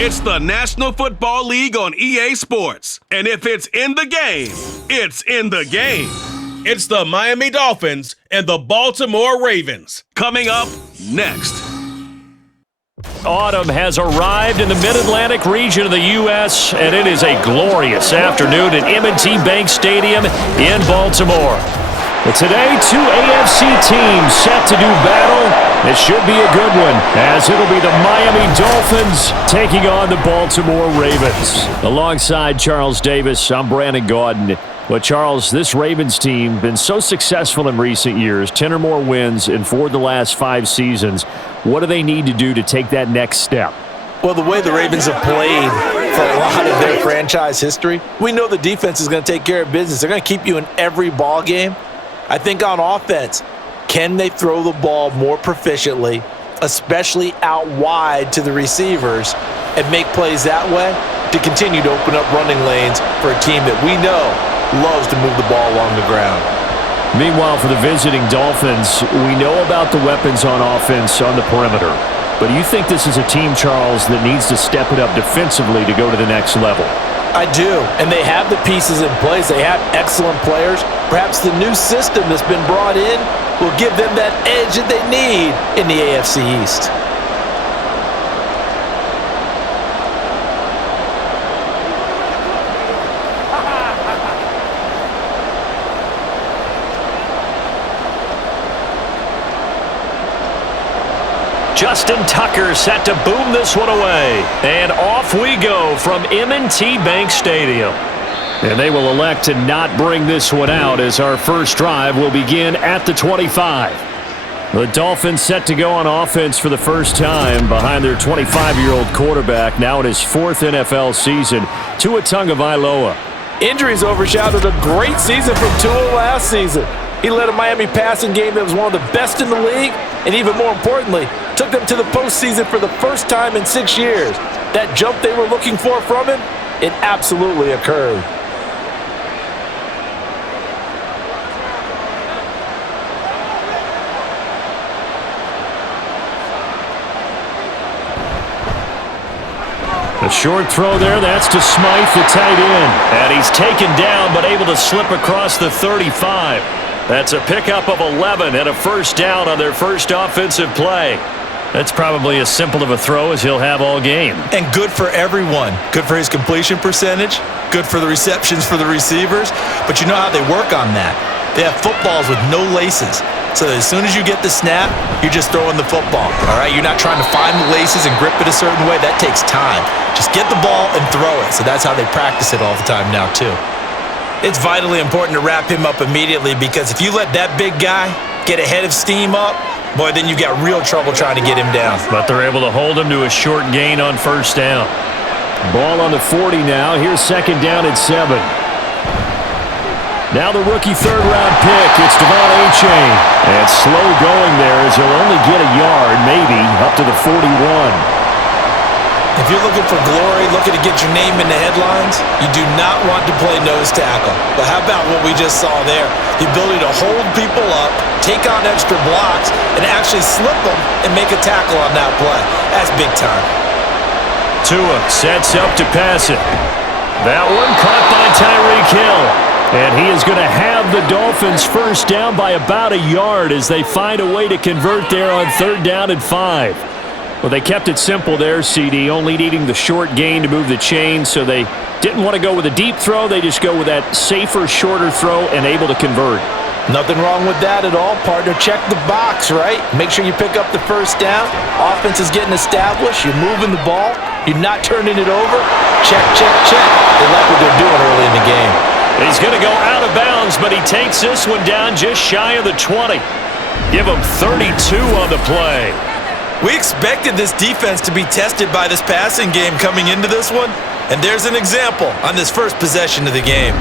It's the National Football League on EA Sports. And if it's in the game, it's in the game. It's the Miami Dolphins and the Baltimore Ravens. Coming up next. Autumn has arrived in the Mid-Atlantic region of the U.S., and it is a glorious afternoon at M&T Bank Stadium in Baltimore. But today, two AFC teams set to do battle. It should be a good one, as it'll be the Miami Dolphins taking on the Baltimore Ravens. Alongside Charles Davis, I'm Brandon Gaudin. But Charles, this Ravens team been so successful in recent years, 10 or more wins in 4 of the last 5 seasons. What do they need to do to take that next step? Well, the way the Ravens have played for a lot of their franchise history, we know the defense is going to take care of business. They're going to keep you in every ball game. I think on offense, can they throw the ball more proficiently, especially out wide to the receivers, and make plays that way to continue to open up running lanes for a team that we know loves to move the ball along the ground. Meanwhile, for the visiting Dolphins, we know about the weapons on offense on the perimeter. But do you think this is a team, Charles, that needs to step it up defensively to go to the next level? I do, and they have the pieces in place. They have excellent players. Perhaps the new system that's been brought in will give them that edge that they need in the AFC East. Justin Tucker set to boom this one away. And off we go from M&T Bank Stadium. And they will elect to not bring this one out as our first drive will begin at the 25. The Dolphins set to go on offense for the first time behind their 25-year-old quarterback, now in his 4th NFL season, Tua Tagovailoa. Injuries overshadowed a great season from Tua last season. He led a Miami passing game that was one of the best in the league, and even more importantly, took them to the postseason for the first time in 6 years. That jump they were looking for from him, it absolutely occurred. A short throw there, that's to Smythe, the tight end. And he's taken down, but able to slip across the 35. That's a pickup of 11 and a first down on their first offensive play. That's probably as simple of a throw as he'll have all game. And good for everyone. Good for his completion percentage. Good for the receptions for the receivers. But you know how they work on that. They have footballs with no laces. So as soon as you get the snap, you're just throwing the football. All right? You're not trying to find the laces and grip it a certain way. That takes time. Just get the ball and throw it. So that's how they practice it all the time now, too. It's vitally important to wrap him up immediately because if you let that big guy get ahead of steam up, boy, then you've got real trouble trying to get him down. But they're able to hold him to a short gain on first down. Ball on the 40 now. Here's second down at 7. Now the rookie third-round pick. It's Devon Achane. And slow going there as he'll only get a yard, maybe, up to the 41. If you're looking for glory, looking to get your name in the headlines, you do not want to play nose tackle. But how about what we just saw there? The ability to hold people up, take on extra blocks, and actually slip them and make a tackle on that play. That's big time. Tua sets up to pass it. That one caught by Tyreek Hill. And he is going to have the Dolphins first down by about a yard as they find a way to convert there on 3rd down and 5. Well, they kept it simple there, CD, only needing the short gain to move the chain, so they didn't want to go with a deep throw. They just go with that safer, shorter throw and able to convert. Nothing wrong with that at all, partner. Check the box, right? Make sure you pick up the first down. Offense is getting established. You're moving the ball. You're not turning it over. Check, check, check. They like what they're doing early in the game. He's going to go out of bounds, but he takes this one down just shy of the 20. Give him 32 on the play. We expected this defense to be tested by this passing game coming into this one, and there's an example on this first possession of the game.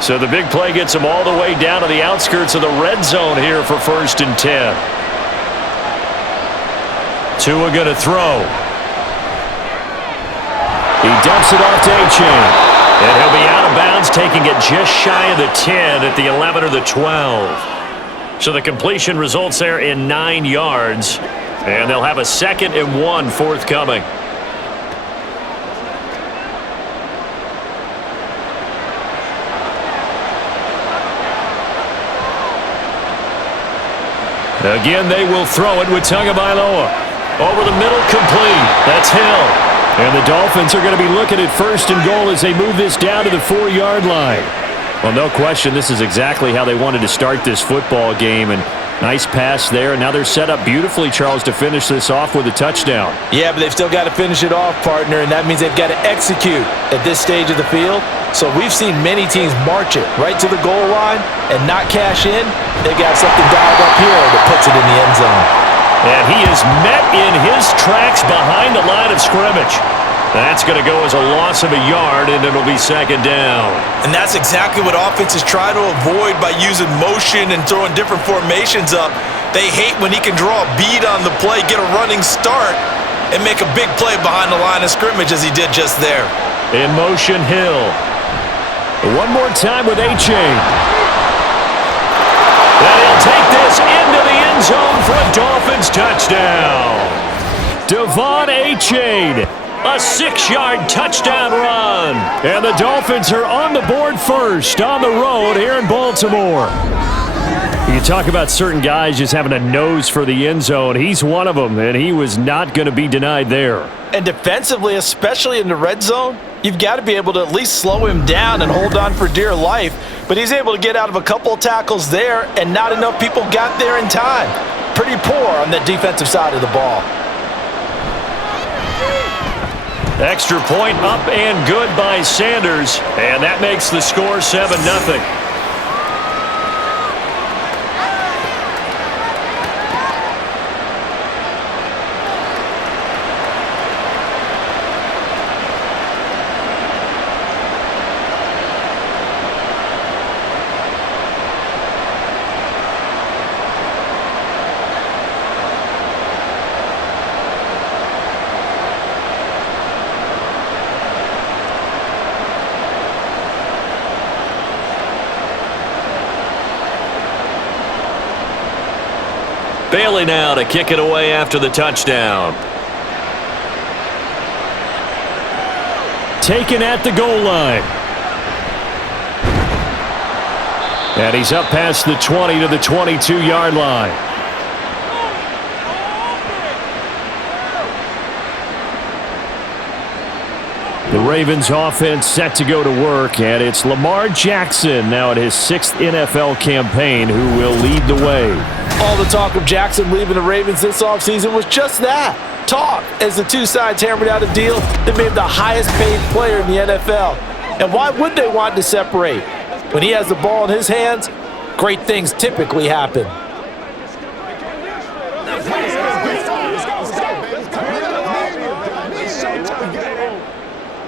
So the big play gets him all the way down to the outskirts of the red zone here for 1st and 10. Tua going to throw. He dumps it off to Achane. And he'll be out of bounds, taking it just shy of the 10 at the 11 or the 12. So the completion results there in 9 yards. And they'll have a 2nd and 1 forthcoming. Again, they will throw it with Tagovailoa. Over the middle, complete. That's Hill. And the Dolphins are going to be looking at 1st and goal as they move this down to the 4-yard line. Well, no question, this is exactly how they wanted to start this football game. And nice pass there. And now they're set up beautifully, Charles, to finish this off with a touchdown. Yeah, but they've still got to finish it off, partner, and that means they've got to execute at this stage of the field. So we've seen many teams march it right to the goal line and not cash in. They've got something dialed up here that puts it in the end zone. And he is met in his tracks behind the line of scrimmage. That's going to go as a loss of a yard, and it'll be 2nd down. And that's exactly what offenses try to avoid by using motion and throwing different formations up. They hate when he can draw a bead on the play, get a running start, and make a big play behind the line of scrimmage as he did just there. In motion, Hill. One more time with A-Chain. And he'll take this into the end zone for a Dolphins touchdown. Devon A-Chain. A 6-yard touchdown run. And the Dolphins are on the board first on the road here in Baltimore. You talk about certain guys just having a nose for the end zone. He's one of them, and he was not going to be denied there. And defensively, especially in the red zone, you've got to be able to at least slow him down and hold on for dear life. But he's able to get out of a couple of tackles there, and not enough people got there in time. Pretty poor on the defensive side of the ball. Extra point up and good by Sanders, and that makes the score 7-0. Bailey now to kick it away after the touchdown. Taken at the goal line. And he's up past the 20 to the 22-yard line. The Ravens offense set to go to work, and it's Lamar Jackson now at his 6th NFL campaign who will lead the way. All the talk of Jackson leaving the Ravens this offseason was just that. Talk, as the two sides hammered out a deal that made him the highest paid player in the NFL. And why would they want to separate? When he has the ball in his hands, great things typically happen.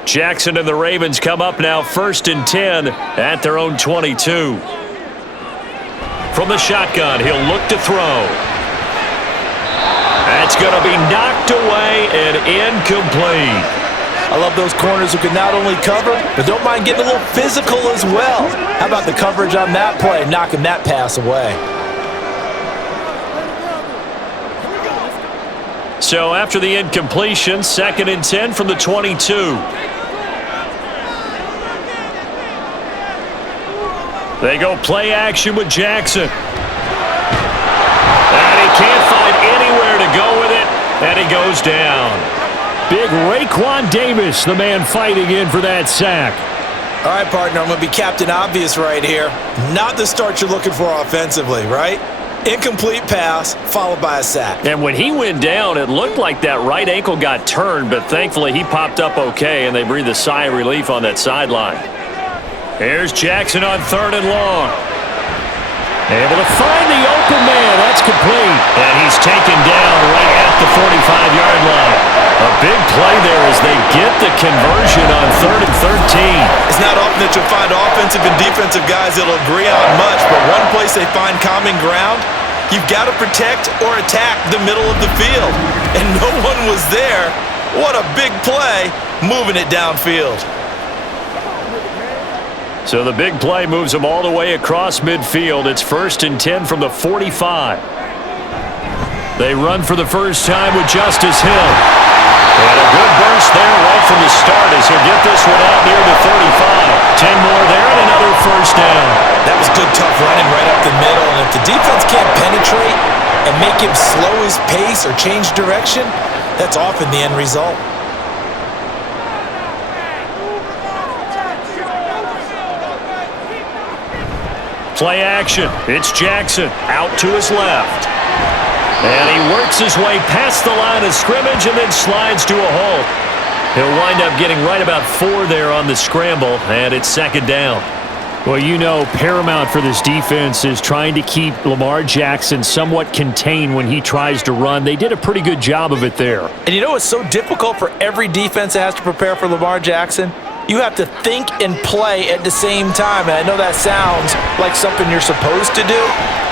Jackson and the Ravens come up now 1st and 10 at their own 22. From the shotgun, he'll look to throw. That's going to be knocked away and incomplete. I love those corners who can not only cover, but don't mind getting a little physical as well. How about the coverage on that play, knocking that pass away? So after the incompletion, 2nd and 10 from the 22. They go play action with Jackson. And he can't find anywhere to go with it, and he goes down. Big Raekwon Davis, the man fighting in for that sack. All right, partner, I'm going to be Captain Obvious right here. Not the start you're looking for offensively, right? Incomplete pass, followed by a sack. And when he went down, it looked like that right ankle got turned, but thankfully he popped up okay, and they breathed a sigh of relief on that sideline. Here's Jackson on 3rd and long. Able to find the open man. That's complete. And he's taken down right at the 45-yard line. A big play there as they get the conversion on 3rd and 13. It's not often that you'll find offensive and defensive guys that'll agree on much, but one place they find common ground, you've got to protect or attack the middle of the field. And no one was there. What a big play, moving it downfield. So the big play moves them all the way across midfield. It's 1st and 10 from the 45. They run for the first time with Justice Hill. And a good burst there right from the start as he'll get this one out near the 35. 10 more there and another first down. That was good, tough running right up the middle. And if the defense can't penetrate and make him slow his pace or change direction, that's often the end result. Play action. It's Jackson out to his left. And he works his way past the line of scrimmage and then slides to a halt. He'll wind up getting right about 4 there on the scramble, and it's 2nd down. Well, you know, paramount for this defense is trying to keep Lamar Jackson somewhat contained when he tries to run. They did a pretty good job of it there. And you know what's so difficult for every defense that has to prepare for Lamar Jackson? You have to think and play at the same time. And I know that sounds like something you're supposed to do,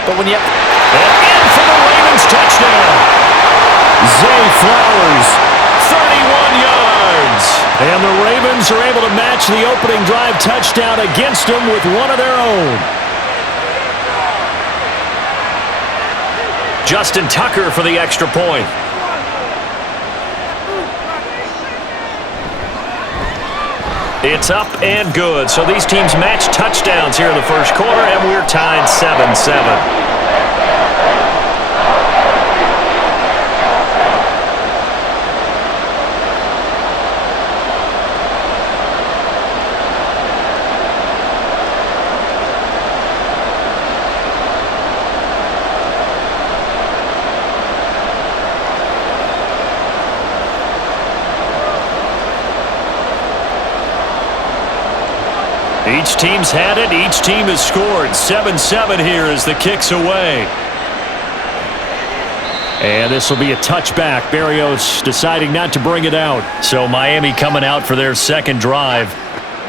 but when you have to... And in for the Ravens touchdown. Zay Flowers, 31 yards. And the Ravens are able to match the opening drive touchdown against them with one of their own. Justin Tucker for the extra point. It's up and good. So these teams match touchdowns here in the first quarter, and we're tied 7-7. Each team's had it. Each team has scored. 7-7 here as the kick's away. And this will be a touchback. Barrios deciding not to bring it out. So Miami coming out for their second drive.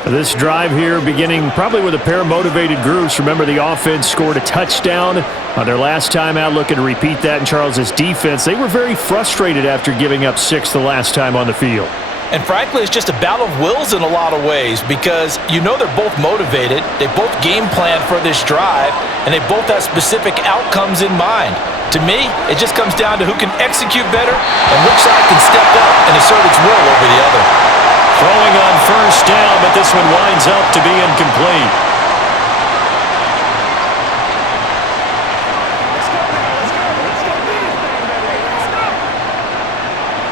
This drive here beginning probably with a pair of motivated groups. Remember, the offense scored a touchdown on their last time out. Looking to repeat that in Charles's defense. They were very frustrated after giving up 6 the last time on the field. And frankly, it's just a battle of wills in a lot of ways because you know they're both motivated, they both game plan for this drive, and they both have specific outcomes in mind. To me, it just comes down to who can execute better and which side can step up and assert its will over the other. Throwing on first down, but this one winds up to be incomplete.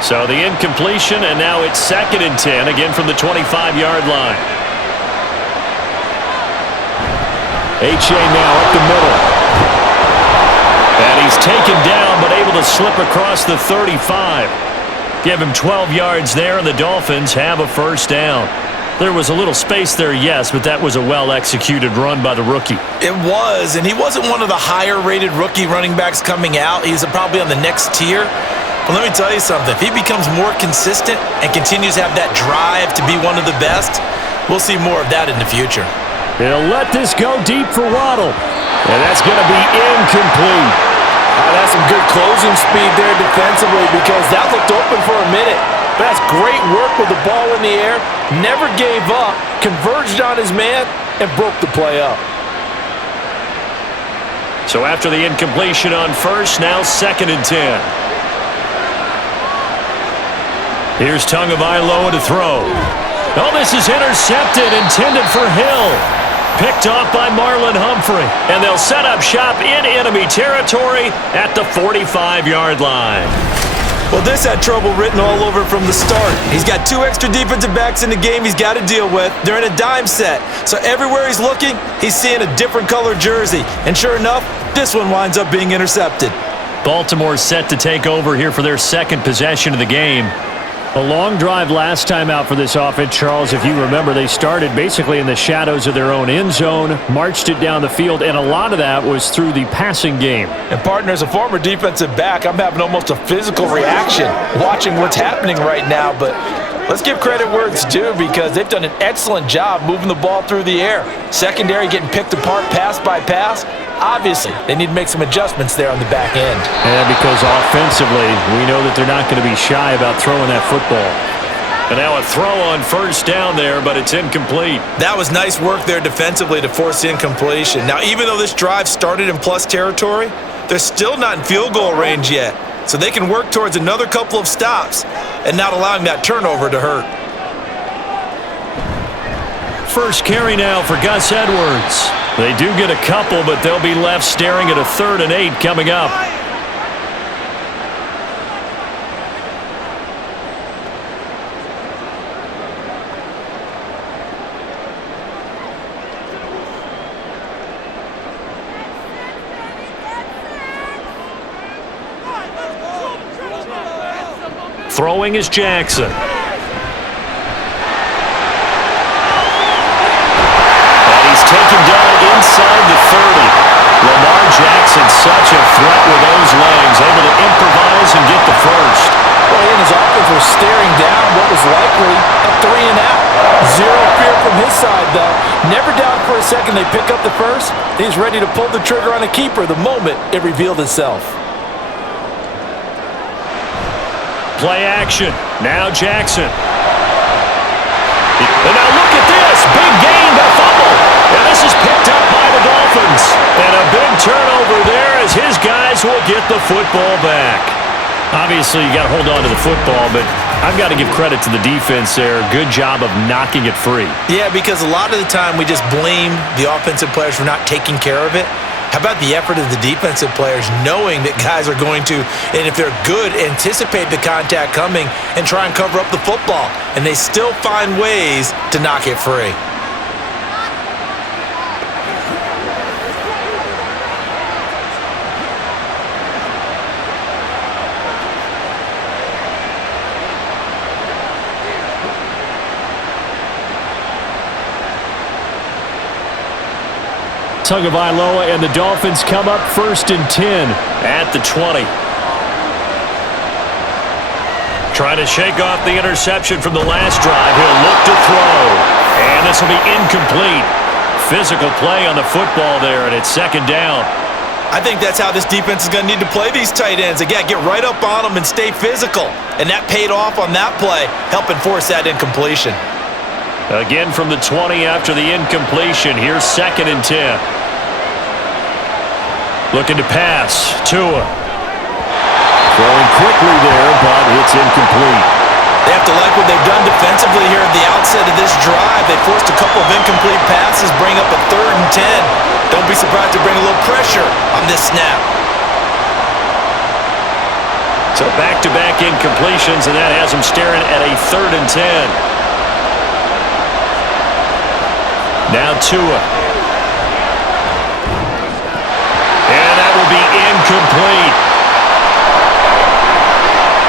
So the incompletion, and now it's 2nd and 10, again from the 25-yard line. H.A. now up the middle. And he's taken down, but able to slip across the 35. Give him 12 yards there, and the Dolphins have a first down. There was a little space there, yes, but that was a well-executed run by the rookie. It was, and he wasn't one of the higher-rated rookie running backs coming out. He's probably on the next tier. But let me tell you something. If he becomes more consistent and continues to have that drive to be one of the best, we'll see more of that in the future. He'll let this go deep for Waddle. And that's going to be incomplete. That's some good closing speed there defensively because that looked open for a minute. But that's great work with the ball in the air. Never gave up, converged on his man, and broke the play up. So after the incompletion on first, now 2nd and 10. Here's Tagovailoa to throw. Oh, this is intercepted, intended for Hill. Picked off by Marlon Humphrey. And they'll set up shop in enemy territory at the 45-yard line. Well, this had trouble written all over from the start. He's got 2 extra defensive backs in the game he's got to deal with. They're in a dime set. So everywhere he's looking, he's seeing a different color jersey. And sure enough, this one winds up being intercepted. Baltimore set to take over here for their second possession of the game. A long drive last time out for this offense, Charles. If you remember, they started basically in the shadows of their own end zone, marched it down the field, and a lot of that was through the passing game. And partner, as a former defensive back, I'm having almost a physical reaction watching what's happening right now. But let's give credit where it's due because they've done an excellent job moving the ball through the air. Secondary getting picked apart pass by pass. Obviously, they need to make some adjustments there on the back end. And because offensively, we know that they're not going to be shy about throwing that football. And now a throw on first down there, but it's incomplete. That was nice work there defensively to force the incompletion. Now, even though this drive started in plus territory, they're still not in field goal range yet. So they can work towards another couple of stops and not allowing that turnover to hurt. First carry now for Gus Edwards. They do get a couple, but they'll be left staring at a 3rd and 8 coming up. Throwing is Jackson. And he's taken down inside the 30. Lamar Jackson, such a threat with those legs, able to improvise and get the first. Well, he and his offense were staring down what was likely a 3 and out. Zero fear from his side, though. Never doubted for a second they pick up the first. He's ready to pull the trigger on a keeper the moment it revealed itself. Play action. Now Jackson. And now look at this. Big gain, but fumble. And this is picked up by the Dolphins. And a big turnover there as his guys will get the football back. Obviously, you got to hold on to the football, but I've got to give credit to the defense there. Good job of knocking it free. Yeah, because a lot of the time we just blame the offensive players for not taking care of it. How about the effort of the defensive players knowing that guys are going to, and if they're good, anticipate the contact coming and try and cover up the football. And they still find ways to knock it free. Tagovailoa and the Dolphins come up 1st and 10 at the 20. Trying to shake off the interception from the last drive. He'll look to throw. And this will be incomplete. Physical play on the football there, and it's 2nd down. I think that's how this defense is going to need to play these tight ends. Again, get right up on them and stay physical. And that paid off on that play, helping force that incompletion. Again from the 20 after the incompletion. Here's 2nd and 10. Looking to pass. Tua. Throwing quickly there, but it's incomplete. They have to like what they've done defensively here at the outset of this drive. They forced a couple of incomplete passes, bring up a 3rd and 10. Don't be surprised to bring a little pressure on this snap. So back-to-back incompletions, and that has them staring at a 3rd and 10. Now Tua. And that will be incomplete.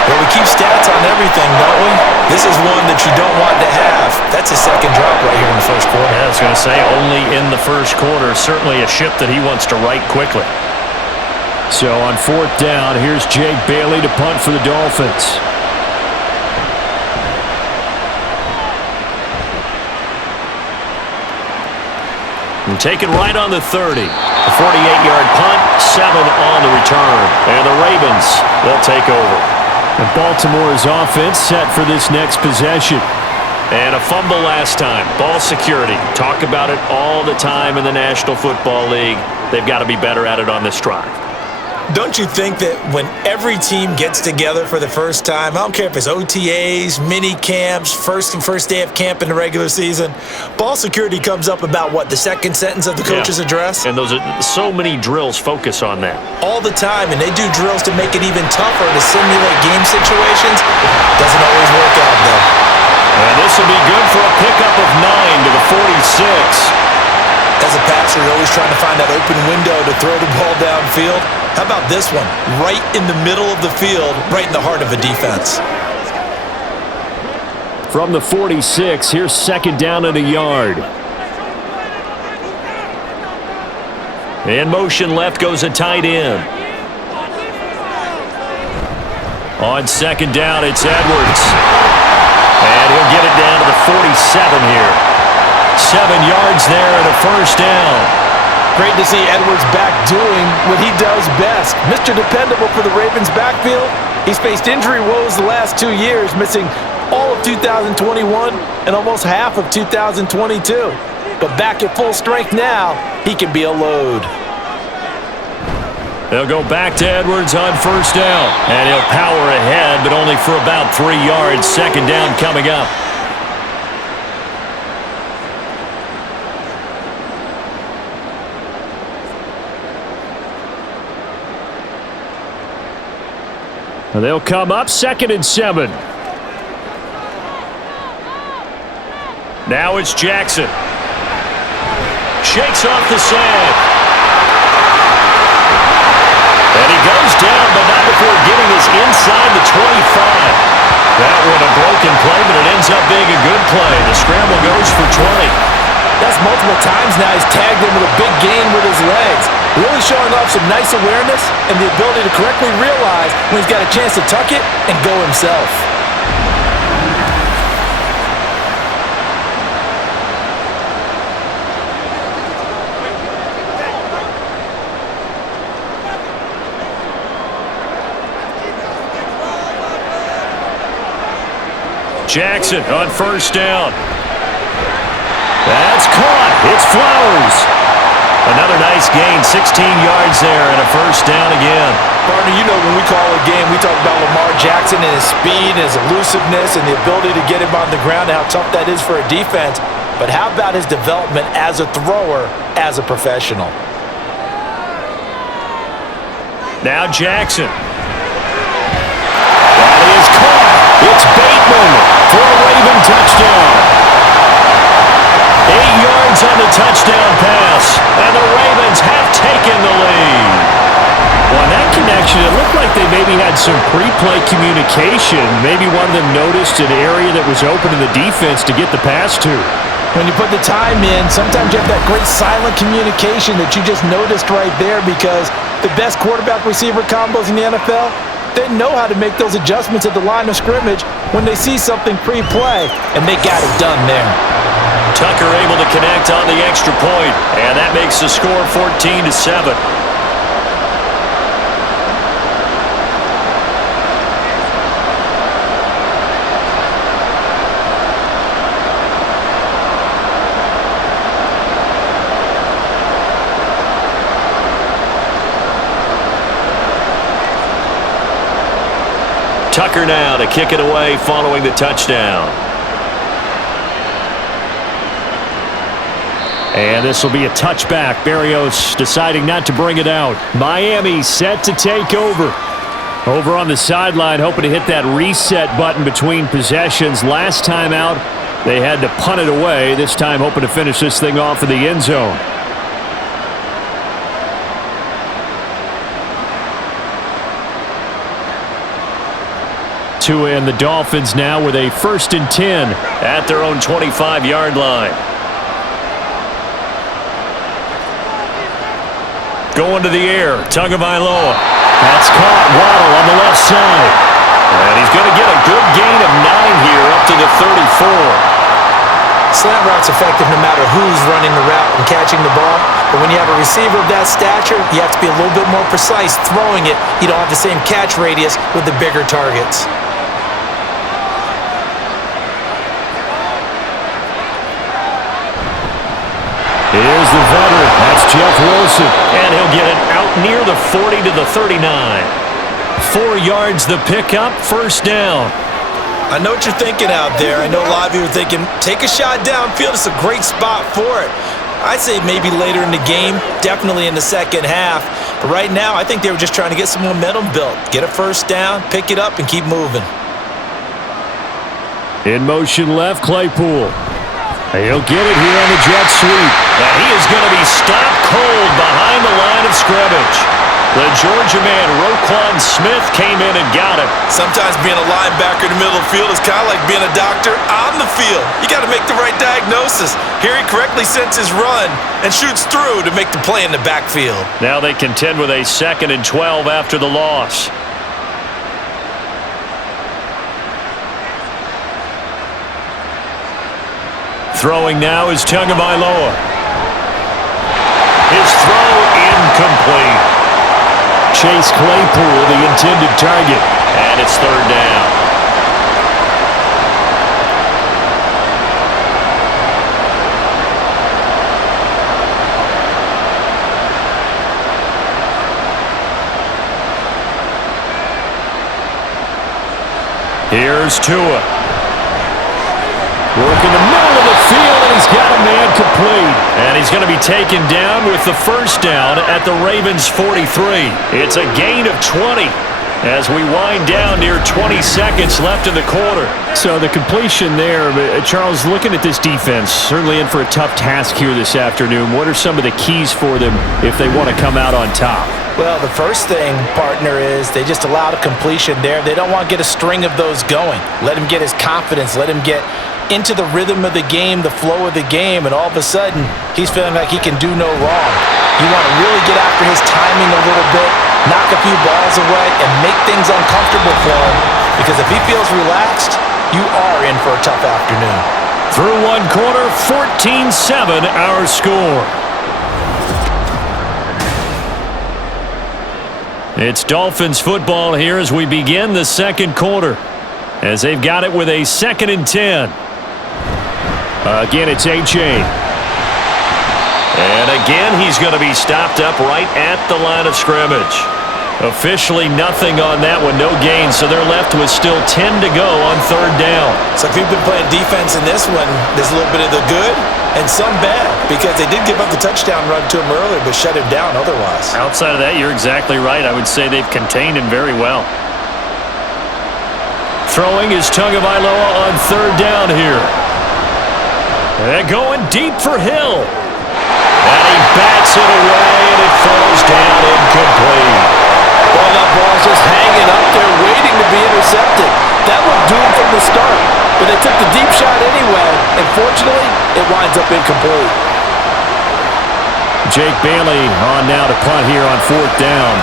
Well, we keep stats on everything, don't we? This is one that you don't want to have. That's a 2nd drop right here in the 1st quarter. Yeah, I was going to say, only in the 1st quarter. Certainly a ship that he wants to right quickly. So on 4th down, here's Jake Bailey to punt for the Dolphins. And taken right on the 30. A 48-yard punt, 7 on the return. And the Ravens, they'll take over. And Baltimore's offense set for this next possession. And a fumble last time. Ball security. Talk about it all the time in the National Football League. They've got to be better at it on this drive. Don't you think that when every team gets together for the first time, I don't care if it's OTAs, mini camps, first day of camp in the regular season, ball security comes up about what, the 2nd sentence of the coach's address? And those are so many drills focus on that. All the time, and they do drills to make it even tougher to simulate game situations. Doesn't always work out, though. And this will be good for a pickup of 9 to the 46. As a passer, you're always trying to find that open window to throw the ball downfield. How about this one? Right in the middle of the field, right in the heart of a defense. From the 46, here's 2nd down and a yard. In motion left goes a tight end. On 2nd down, it's Edwards. And he'll get it down to the 47 here. 7 yards there and a 1st down. Great to see Edwards back doing what he does best. Mr. Dependable for the Ravens backfield. He's faced injury woes the last 2 years, missing all of 2021 and almost half of 2022. But back at full strength now, he can be a load. They'll go back to Edwards on first down. And he'll power ahead, but only for about 3 yards. Second down coming up. They'll come up 2nd and 7. Now it's Jackson. Shakes off the sand. And he goes down, but not before getting us inside the 25. That one a broken play, but it ends up being a good play. The scramble goes for 20. That's multiple times now he's tagged him with a big gain with his legs. Really showing off some nice awareness and the ability to correctly realize when he's got a chance to tuck it and go himself. Jackson on first down. That's caught. It's Flowers. Another nice gain, 16 yards there, and a first down again. Partner, you know when we call a game, we talk about Lamar Jackson and his speed, and his elusiveness, and the ability to get him on the ground and how tough that is for a defense. But how about his development as a thrower, as a professional? Now Jackson. That is caught. It's Bateman for a Raven touchdown. 8 yards on the touchdown pass, and the Ravens have taken the lead. Well, that connection, it looked like they maybe had some pre-play communication. Maybe one of them noticed an area that was open to the defense to get the pass to. When you put the time in, sometimes you have that great silent communication that you just noticed right there, because the best quarterback-receiver combos in the NFL, they know how to make those adjustments at the line of scrimmage when they see something pre-play, and they got it done there. Tucker able to connect on the extra point, and that makes the score 14-7. Tucker now to kick it away following the touchdown. And this will be a touchback. Berrios deciding not to bring it out. Miami set to take over. Over on the sideline, hoping to hit that reset button between possessions. Last time out, they had to punt it away. This time hoping to finish this thing off in the end zone. Tua and the Dolphins now with a 1st and 10 at their own 25-yard line. Going to the air, Tagovailoa. That's caught. Waddle on the left side. And he's going to get a good gain of 9 here up to the 34. Slant route's effective no matter who's running the route and catching the ball. But when you have a receiver of that stature, you have to be a little bit more precise throwing it. You don't have the same catch radius with the bigger targets. Here's the veteran. That's Jeff Wilson. And he'll get it out near the 40 to the 39. 4 yards the pickup, first down. I know what you're thinking out there. I know a lot of you are thinking, take a shot downfield. It's a great spot for it. I'd say maybe later in the game, definitely in the second half. But right now, I think they were just trying to get some momentum built. Get a first down, pick it up, and keep moving. In motion left, Claypool. He'll get it here on the jet sweep. And he is going to be stopped cold behind the line of scrimmage. The Georgia man, Roquan Smith, came in and got him. Sometimes being a linebacker in the middle of the field is kind of like being a doctor on the field. You got to make the right diagnosis. Here he correctly sends his run and shoots through to make the play in the backfield. Now they contend with a 2nd and 12 after the loss. Throwing now is Tagovailoa. His throw incomplete. Chase Claypool, the intended target, and it's 3rd down. Here's Tua. Working the middle of the field, and he's got a man complete. And he's going to be taken down with the first down at the Ravens' 43. It's a gain of 20 as we wind down near 20 seconds left in the quarter. So the completion there, Charles, looking at this defense, certainly in for a tough task here this afternoon. What are some of the keys for them if they want to come out on top? Well, the first thing, partner, is they just allowed a completion there. They don't want to get a string of those going. Let him get his confidence. Let him get into the rhythm of the game, the flow of the game, and all of a sudden, he's feeling like he can do no wrong. You want to really get after his timing a little bit, knock a few balls away, and make things uncomfortable for him, because if he feels relaxed, you are in for a tough afternoon. Through one quarter, 14-7 our score. It's Dolphins football here as we begin the second quarter, as they've got it with a 2nd and 10. Again, it's A.J. And again, he's going to be stopped up right at the line of scrimmage. Officially nothing on that one, no gain, so they're left with still 10 to go on 3rd down. So if you've been playing defense in this one, there's a little bit of the good and some bad, because they did give up the touchdown run to him earlier, but shut him down otherwise. Outside of that, you're exactly right. I would say they've contained him very well. Throwing is Tagovailoa on 3rd down here. And going deep for Hill. And he bats it away, and it falls down incomplete. Well, that ball's just hanging up there waiting to be intercepted. That looked doomed from the start, but they took the deep shot anyway, and fortunately, it winds up incomplete. Jake Bailey on now to punt here on 4th down.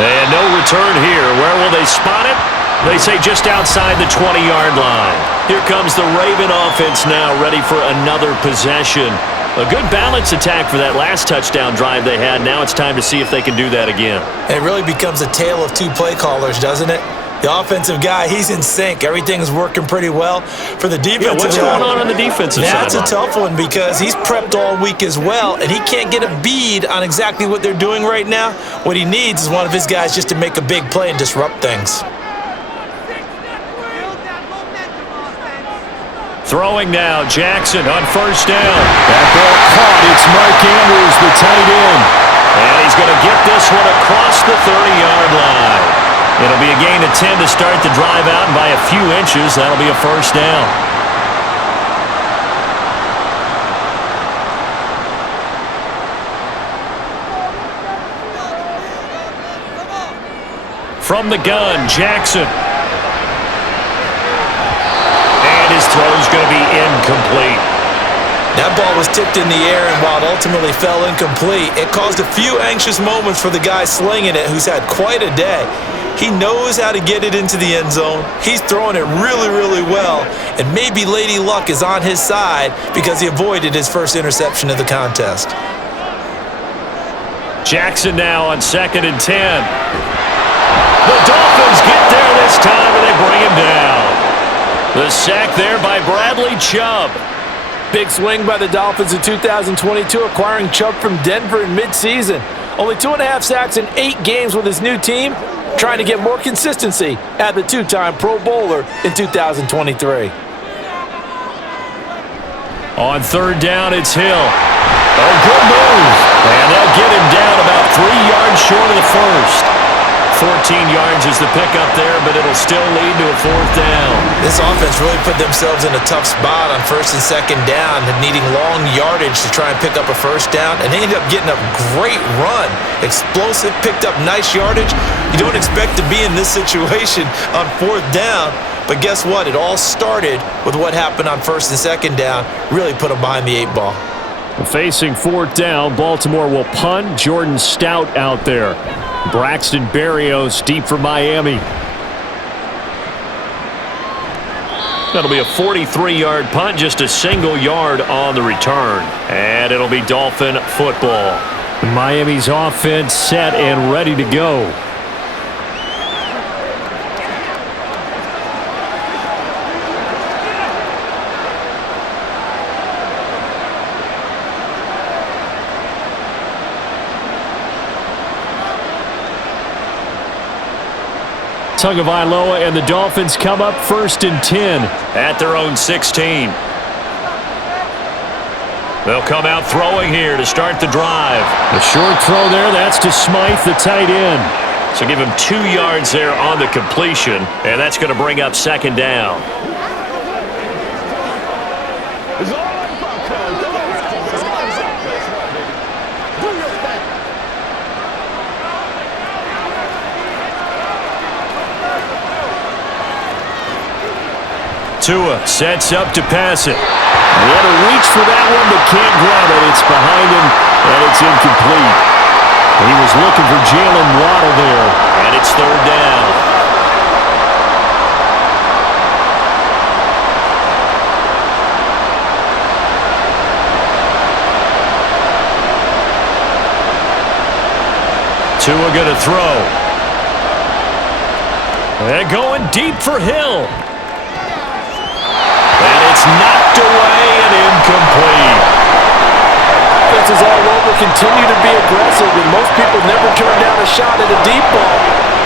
And no return here. Where will they spot it? They say just outside the 20-yard line. Here comes the Raven offense now, ready for another possession. A good balance attack for that last touchdown drive they had. Now it's time to see if they can do that again. It really becomes a tale of two play callers, doesn't it? The offensive guy, he's in sync. Everything's working pretty well. For the defensive what's guy, going on the defensive side? That's a tough one, because he's prepped all week as well, and he can't get a bead on exactly what they're doing right now. What he needs is one of his guys just to make a big play and disrupt things. Throwing now, Jackson on 1st down. That ball caught. It's Mark Andrews, the tight end. And he's going to get this one across the 30-yard line. It'll be a gain of 10 to start the drive out, and by a few inches, that'll be a 1st down. From the gun, Jackson. His throw's going to be incomplete. That ball was tipped in the air, and while it ultimately fell incomplete, it caused a few anxious moments for the guy slinging it, who's had quite a day. He knows how to get it into the end zone. He's throwing it really, really well, and maybe Lady Luck is on his side because he avoided his first interception of the contest. Jackson now on 2nd and 10. The Dolphins get there this time, and they bring him down. The sack there by Bradley Chubb. Big swing by the Dolphins in 2022, acquiring Chubb from Denver in midseason. Only 2.5 sacks in 8 games with his new team, trying to get more consistency at the 2-time Pro Bowler in 2023. On 3rd down, it's Hill. Oh, good move. And they'll get him down about 3 yards short of the first. 14 yards is the pickup there, but it'll still lead to a 4th down. This offense really put themselves in a tough spot on 1st and 2nd down, needing long yardage to try and pick up a 1st down, and they ended up getting a great run. Explosive, picked up nice yardage. You don't expect to be in this situation on 4th down, but guess what? It all started with what happened on 1st and 2nd down. Really put them behind the 8 ball. Facing 4th down, Baltimore will punt. Jordan Stout out there. Braxton Berrios deep for Miami. That'll be a 43-yard punt, just a single yard on the return. And it'll be Dolphin football. Miami's offense set and ready to go. Tagovailoa and the Dolphins come up 1st and 10 at their own 16. They'll come out throwing here to start the drive. The short throw there, that's to Smythe, the tight end. So give him 2 yards there on the completion, and that's going to bring up 2nd down. Tua sets up to pass it. He had to reach for that one, but can't grab it. It's behind him, and it's incomplete. He was looking for Jalen Waddle there. And it's 3rd down. Tua going to throw. And going deep for Hill. And it's knocked away and incomplete. Offenses all over continue to be aggressive, and most people never turn down a shot at a deep ball.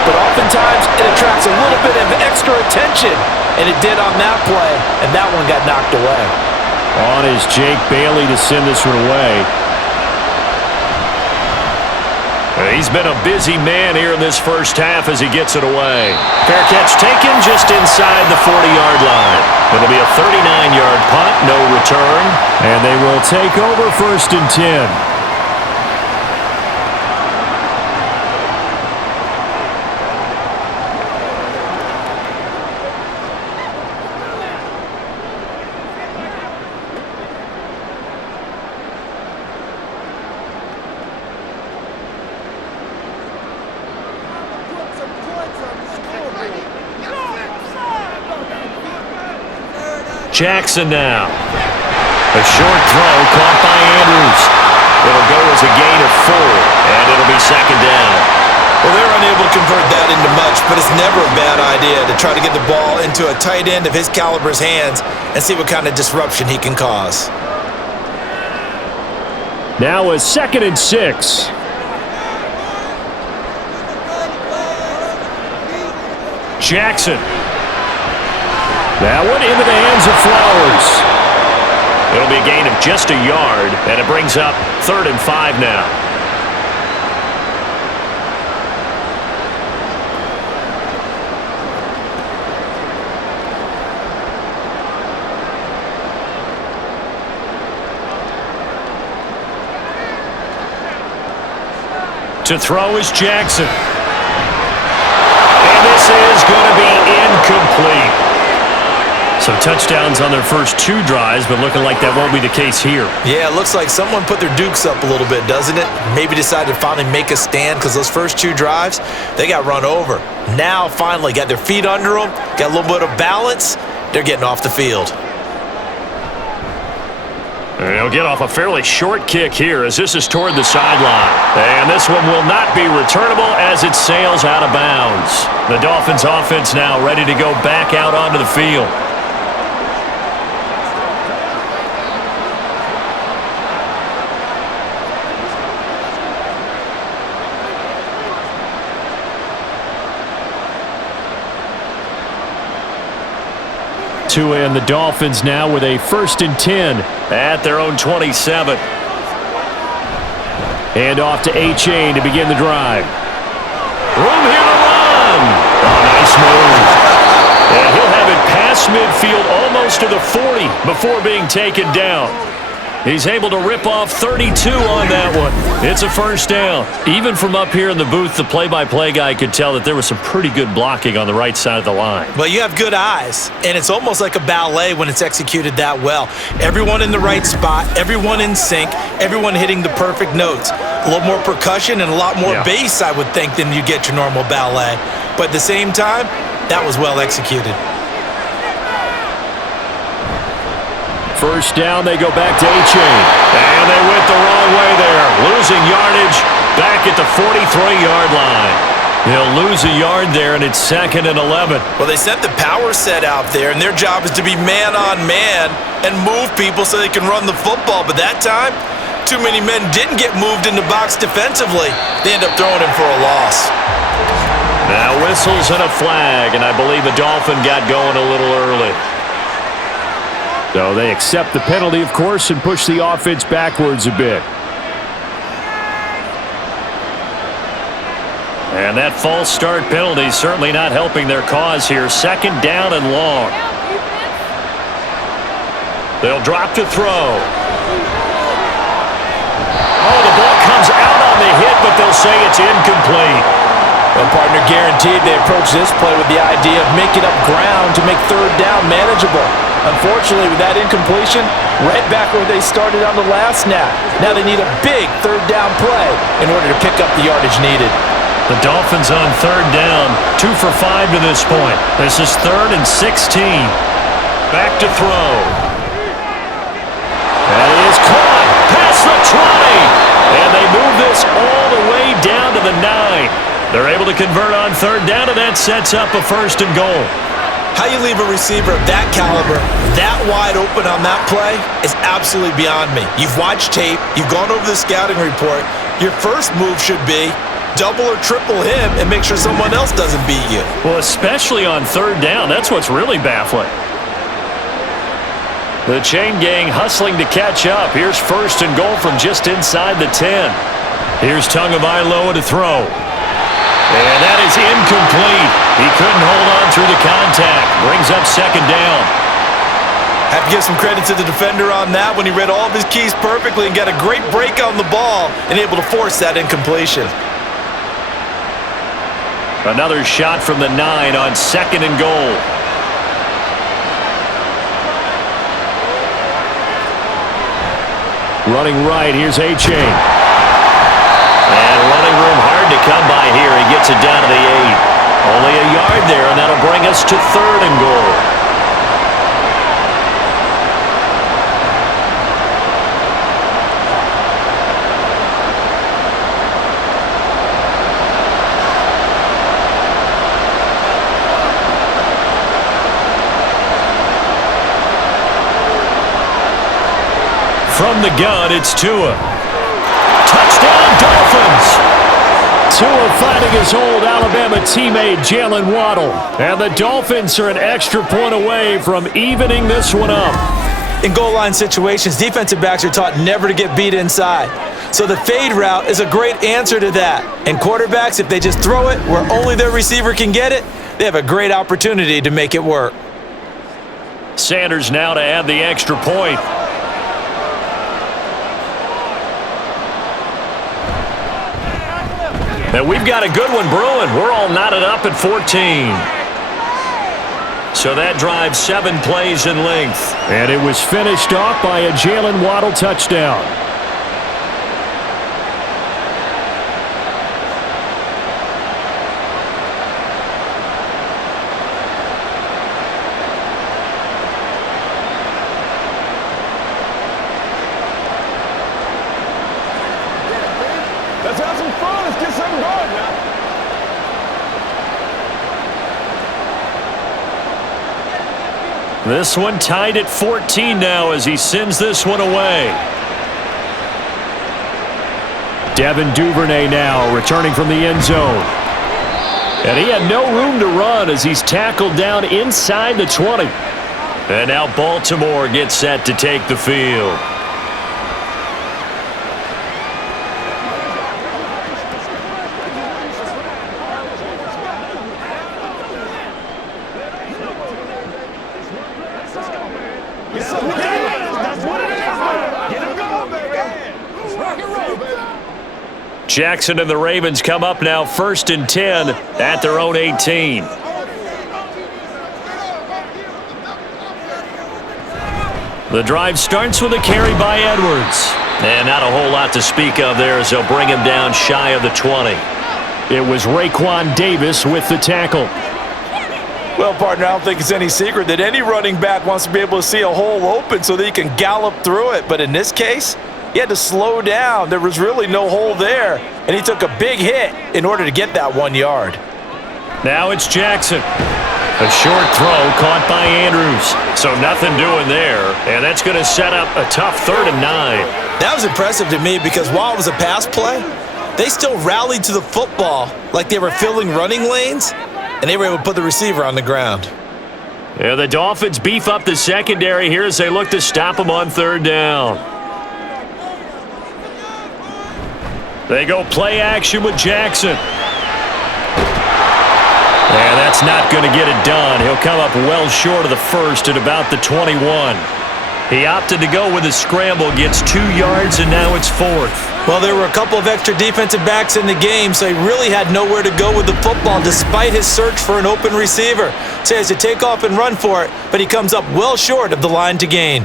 But oftentimes, it attracts a little bit of extra attention, and it did on that play, and that one got knocked away. On is Jake Bailey to send this one away. He's been a busy man here in this first half as he gets it away. Fair catch taken just inside the 40-yard line. It'll be a 39-yard punt, no return. And they will take over 1st and 10. Jackson now. A short throw caught by Andrews. It'll go as a gain of 4, and it'll be 2nd down. Well, they're unable to convert that into much, but it's never a bad idea to try to get the ball into a tight end of his caliber's hands and see what kind of disruption he can cause. Now a 2nd and 6. Jackson. That one into the hands of Flowers. It'll be a gain of just a yard, and it brings up 3rd and 5 now. To throw is Jackson. And this is going to be incomplete. So touchdowns on their first 2 drives, but looking like that won't be the case here. Yeah, it looks like someone put their dukes up a little bit, doesn't it? Maybe decided to finally make a stand because those first 2 drives, they got run over. Now, finally, got their feet under them, got a little bit of balance. They're getting off the field. And he'll get off a fairly short kick here as this is toward the sideline. And this one will not be returnable as it sails out of bounds. The Dolphins offense now ready to go back out onto the field. Tua and the Dolphins now with a 1st and 10 at their own 27. And off to A-Chain to begin the drive. Room here to run. Oh, nice move. And he'll have it past midfield almost to the 40 before being taken down. He's able to rip off 32 on that one. It's a 1st down. Even from up here in the booth, the play-by-play guy could tell that there was some pretty good blocking on the right side of the line. Well, you have good eyes, and it's almost like a ballet when it's executed that well. Everyone in the right spot, everyone in sync, everyone hitting the perfect notes. A little more percussion and a lot more bass, I would think, than you get your normal ballet. But at the same time, that was well executed. 1st down, they go back to A-Chain. And they went the wrong way there. Losing yardage back at the 43-yard line. They'll lose a yard there, and it's 2nd and 11. Well, they sent the power set out there, and their job is to be man-on-man and move people so they can run the football. But that time, too many men didn't get moved in the box defensively. They end up throwing him for a loss. Now whistles and a flag, and I believe a Dolphin got going a little early. So they accept the penalty, of course, and push the offense backwards a bit. And that false start penalty certainly not helping their cause here. Second down and long. They'll drop to throw. Oh, the ball comes out on the hit, but they'll say it's incomplete. Well, partner, guaranteed they approach this play with the idea of making up ground to make third down manageable. Unfortunately, with that incompletion, right back where they started on the last snap. Now they need a big third down play in order to pick up the yardage needed. The Dolphins on third down, 2 for 5 to this point. This is 3rd and 16. Back to throw. That is caught past the 20. And they move this all the way down to the 9. They're able to convert on third down, and that sets up a 1st and goal. How you leave a receiver of that caliber, that wide open on that play is absolutely beyond me. You've watched tape. You've gone over the scouting report. Your first move should be double or triple him and make sure someone else doesn't beat you. Well, especially on third down. That's what's really baffling. The chain gang hustling to catch up. Here's 1st and goal from just inside the 10. Here's Tagovailoa to throw. And that is incomplete. He couldn't hold on through the contact. Brings up 2nd down. Have to give some credit to the defender on that when he read all of his keys perfectly and got a great break on the ball and able to force that incompletion. Another shot from the 9 on 2nd and goal. Running right, here's A-Chain. And running room hard to come by here. He gets it down to the 8. Only a yard there, and that'll bring us to 3rd and goal. From the gun, it's Tua. Touchdown, Dolphins! Tua finding his old Alabama teammate Jalen Waddle. And the Dolphins are an extra point away from evening this one up. In goal line situations, defensive backs are taught never to get beat inside. So the fade route is a great answer to that. And quarterbacks, if they just throw it where only their receiver can get it, they have a great opportunity to make it work. Sanders now to add the extra point. And we've got a good one brewing. We're all knotted up at 14. So that drives 7 plays in length. And it was finished off by a Jalen Waddle touchdown. Let's have some fun. Let's get something going now. This one tied at 14 now as he sends this one away. Devin Duvernay now returning from the end zone. And he had no room to run as he's tackled down inside the 20. And now Baltimore gets set to take the field. Jackson and the Ravens come up now 1st and 10 at their own 18. The drive starts with a carry by Edwards. And not a whole lot to speak of there as they'll bring him down shy of the 20. It was Raekwon Davis with the tackle. Well, partner, I don't think it's any secret that any running back wants to be able to see a hole open so that he can gallop through it. But in this case, he had to slow down. There was really no hole there, and he took a big hit in order to get that 1 yard. Now it's Jackson. A short throw caught by Andrews. So nothing doing there, and that's going to set up a tough 3rd and 9. That was impressive to me because while it was a pass play, they still rallied to the football like they were filling running lanes, and they were able to put the receiver on the ground. Yeah, the Dolphins beef up the secondary here as they look to stop him on third down. They go play action with Jackson. Yeah, that's not going to get it done. He'll come up well short of the first at about the 21. He opted to go with a scramble, gets 2 yards, and now it's fourth. Well, there were a couple of extra defensive backs in the game, so he really had nowhere to go with the football despite his search for an open receiver. So he has to take off and run for it, but he comes up well short of the line to gain.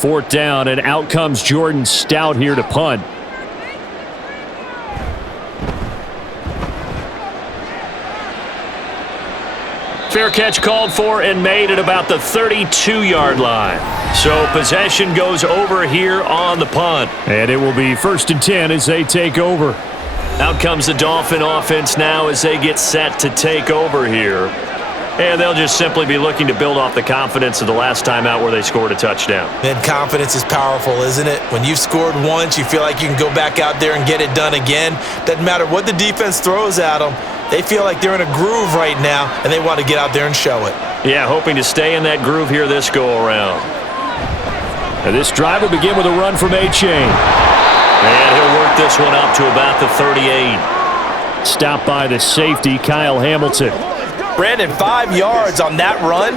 Fourth down, and out comes Jordan Stout here to punt. Fair catch called for and made at about the 32-yard line. So possession goes over here on the punt. And it will be 1st and 10 as they take over. Out comes the Dolphin offense now as they get set to take over here. And they'll just simply be looking to build off the confidence of the last time out where they scored a touchdown. Man, confidence is powerful, isn't it? When you've scored once, you feel like you can go back out there and get it done again. Doesn't matter what the defense throws at them. They feel like they're in a groove right now, and they want to get out there and show it. Yeah, hoping to stay in that groove here this go-around. And this drive will begin with a run from A-Chain. And he'll work this one up to about the 38. Stopped by the safety, Kyle Hamilton. Brandon, 5 yards on that run.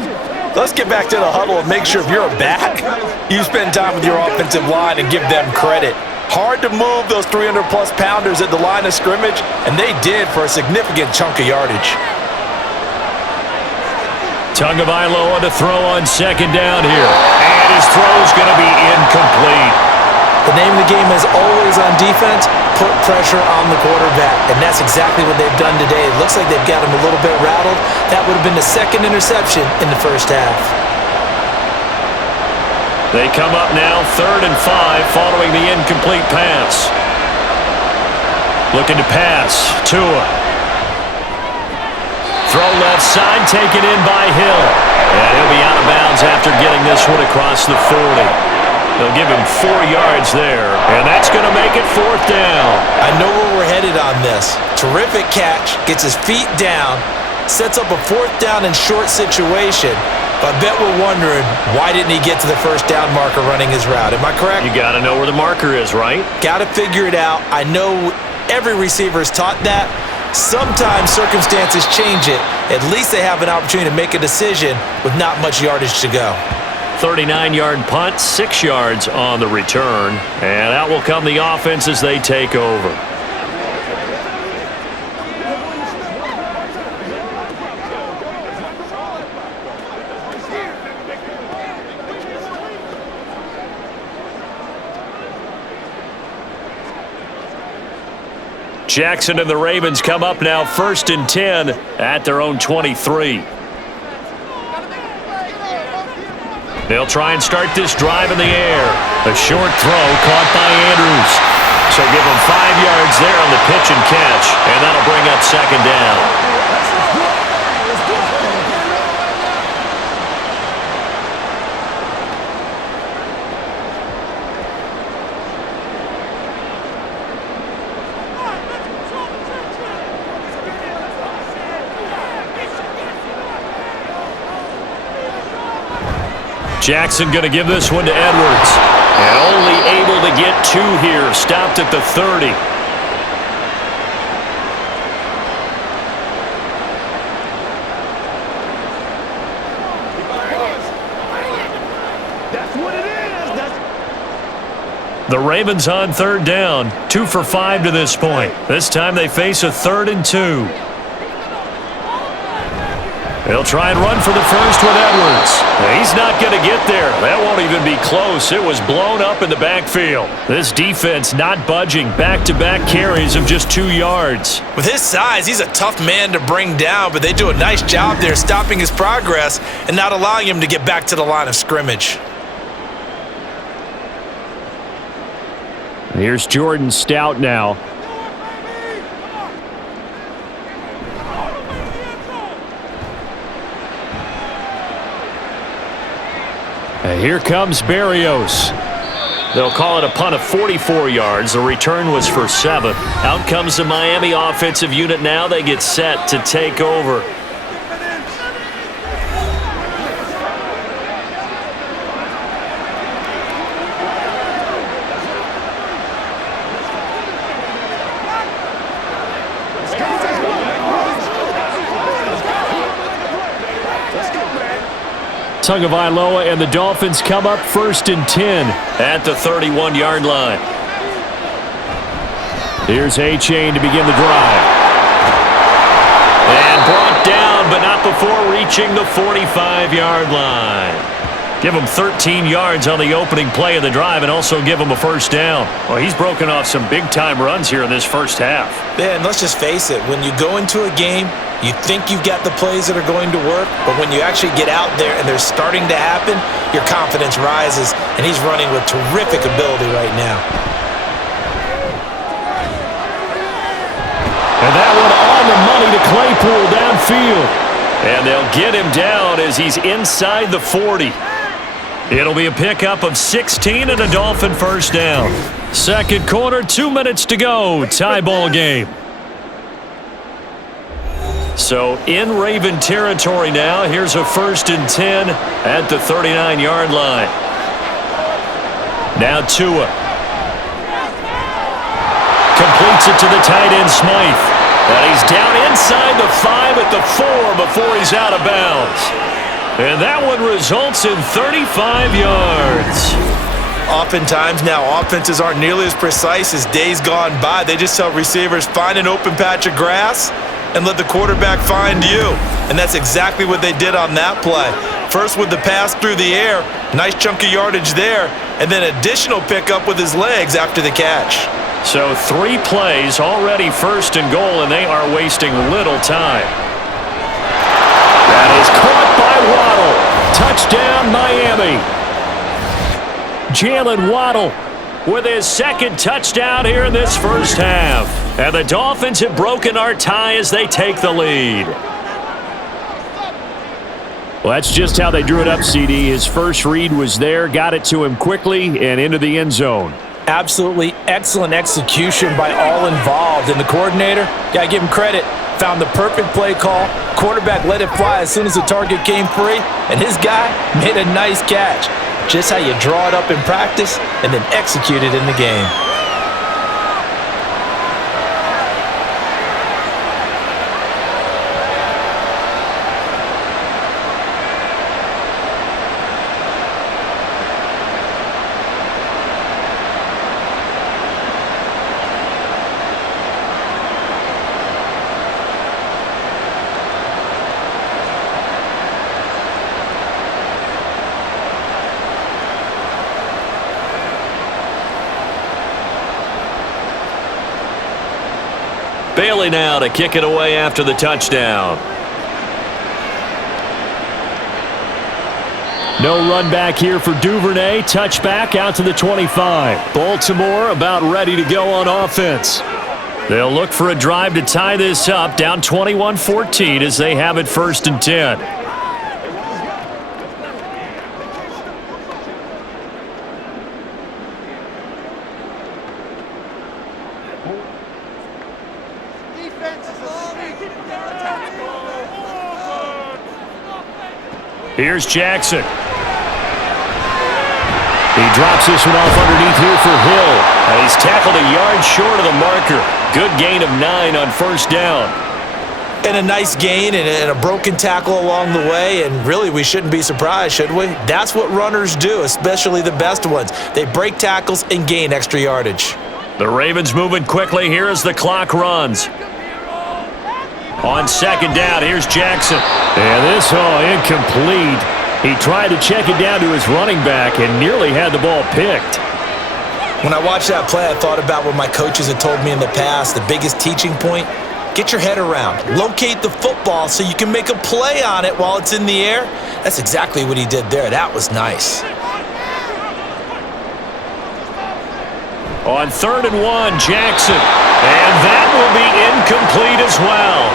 Let's get back to the huddle and make sure if you're a back, you spend time with your offensive line and give them credit. Hard to move those 300-plus pounders at the line of scrimmage, and they did for a significant chunk of yardage. Tagovailoa to throw on second down here. And his throw's going to be incomplete. The name of the game is always on defense, put pressure on the quarterback, and that's exactly what they've done today. It looks like they've got him a little bit rattled. That would have been the second interception in the first half. They come up now 3rd and 5 following the incomplete pass. Looking to pass. Tua. Throw left side, taken in by Hill. And he'll be out of bounds after getting this one across the 40. They'll give him 4 yards there, and that's going to make it 4th down. I know where we're headed on this. Terrific catch, gets his feet down, sets up a 4th down and short situation. But I bet we're wondering, why didn't he get to the first down marker running his route? Am I correct? You got to know where the marker is, right? Got to figure it out. I know every receiver is taught that. Sometimes circumstances change it. At least they have an opportunity to make a decision with not much yardage to go. 39-yard punt, 6 yards on the return. And out will come the offense as they take over. Jackson and the Ravens come up now 1st and 10 at their own 23. They'll try and start this drive in the air. A short throw caught by Andrews. So give them 5 yards there on the pitch and catch, and that'll bring up 2nd down. Jackson going to give this one to Edwards. And only able to get 2 here. Stopped at the 30. That's what it is. The Ravens on 3rd down. 2 for 5 to this point. This time they face a 3rd and 2. They'll try and run for the first with Edwards. He's not going to get there. That won't even be close. It was blown up in the backfield. This defense not budging. Back-to-back carries of just 2 yards. With his size, he's a tough man to bring down, but they do a nice job there stopping his progress and not allowing him to get back to the line of scrimmage. Here's Jordan Stout now. Here comes Berrios. They'll call it a punt of 44 yards. The return was for 7. Out comes the Miami offensive unit now. They get set to take over. Tagovailoa and the Dolphins come up 1st and 10 at the 31-yard line. Here's A-Chain to begin the drive. And brought down, but not before reaching the 45-yard line. Give him 13 yards on the opening play of the drive and also give him a first down. Well, he's broken off some big-time runs here in this first half. Yeah, and let's just face it. When you go into a game, you think you've got the plays that are going to work, but when you actually get out there and they're starting to happen, your confidence rises, and he's running with terrific ability right now. And that one on the money to Claypool downfield. And they'll get him down as he's inside the 40. It'll be a pickup of 16 and a Dolphin first down. Second quarter, 2 minutes to go. Tie ball game. So in Raven territory now. Here's a 1st and 10 at the 39-yard line. Now Tua. Completes it to the tight end Smythe. And he's down inside the 5 at the 4 before he's out of bounds. And that one results in 35 yards. Oftentimes now, offenses aren't nearly as precise as days gone by. They just tell receivers, find an open patch of grass and let the quarterback find you. And that's exactly what they did on that play. First with the pass through the air, nice chunk of yardage there, and then additional pickup with his legs after the catch. So 3 plays, already 1st and goal, and they are wasting little time. That is caught by Waddle. Touchdown, Miami. Jalen Waddle with his 2nd touchdown here in this first half. And the Dolphins have broken our tie as they take the lead. Well, that's just how they drew it up, CD. His first read was there, got it to him quickly, and into the end zone. Absolutely excellent execution by all involved. And the coordinator, got to give him credit, found the perfect play call. Quarterback let it fly as soon as the target came free, and his guy made a nice catch. Just how you draw it up in practice and then execute it in the game. Bailey now to kick it away after the touchdown. No run back here for Duvernay. Touchback out to the 25. Baltimore about ready to go on offense. They'll look for a drive to tie this up, down 21-14 as they have it 1st and 10. Here's Jackson. He drops this one off underneath here for Hill. And he's tackled a yard short of the marker. Good gain of 9 on 1st down. And a nice gain and a broken tackle along the way, and really we shouldn't be surprised, should we? That's what runners do, especially the best ones. They break tackles and gain extra yardage. The Ravens moving quickly here as the clock runs. On 2nd down, here's Jackson. And this incomplete. He tried to check it down to his running back and nearly had the ball picked. When I watched that play, I thought about what my coaches had told me in the past. The biggest teaching point, get your head around. Locate the football so you can make a play on it while it's in the air. That's exactly what he did there. That was nice. On 3rd and 1, Jackson. And that will be incomplete as well.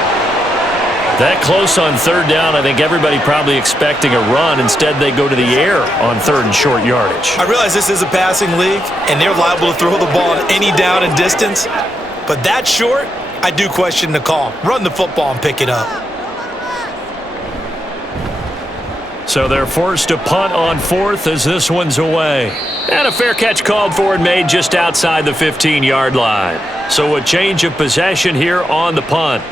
That close on third down, I think everybody probably expecting a run. Instead, they go to the air on third and short yardage. I realize this is a passing league, and they're liable to throw the ball on any down and distance. But that short, I do question the call. Run the football and pick it up. So they're forced to punt on fourth as this one's away. And a fair catch called for and made just outside the 15-yard line. So a change of possession here on the punt.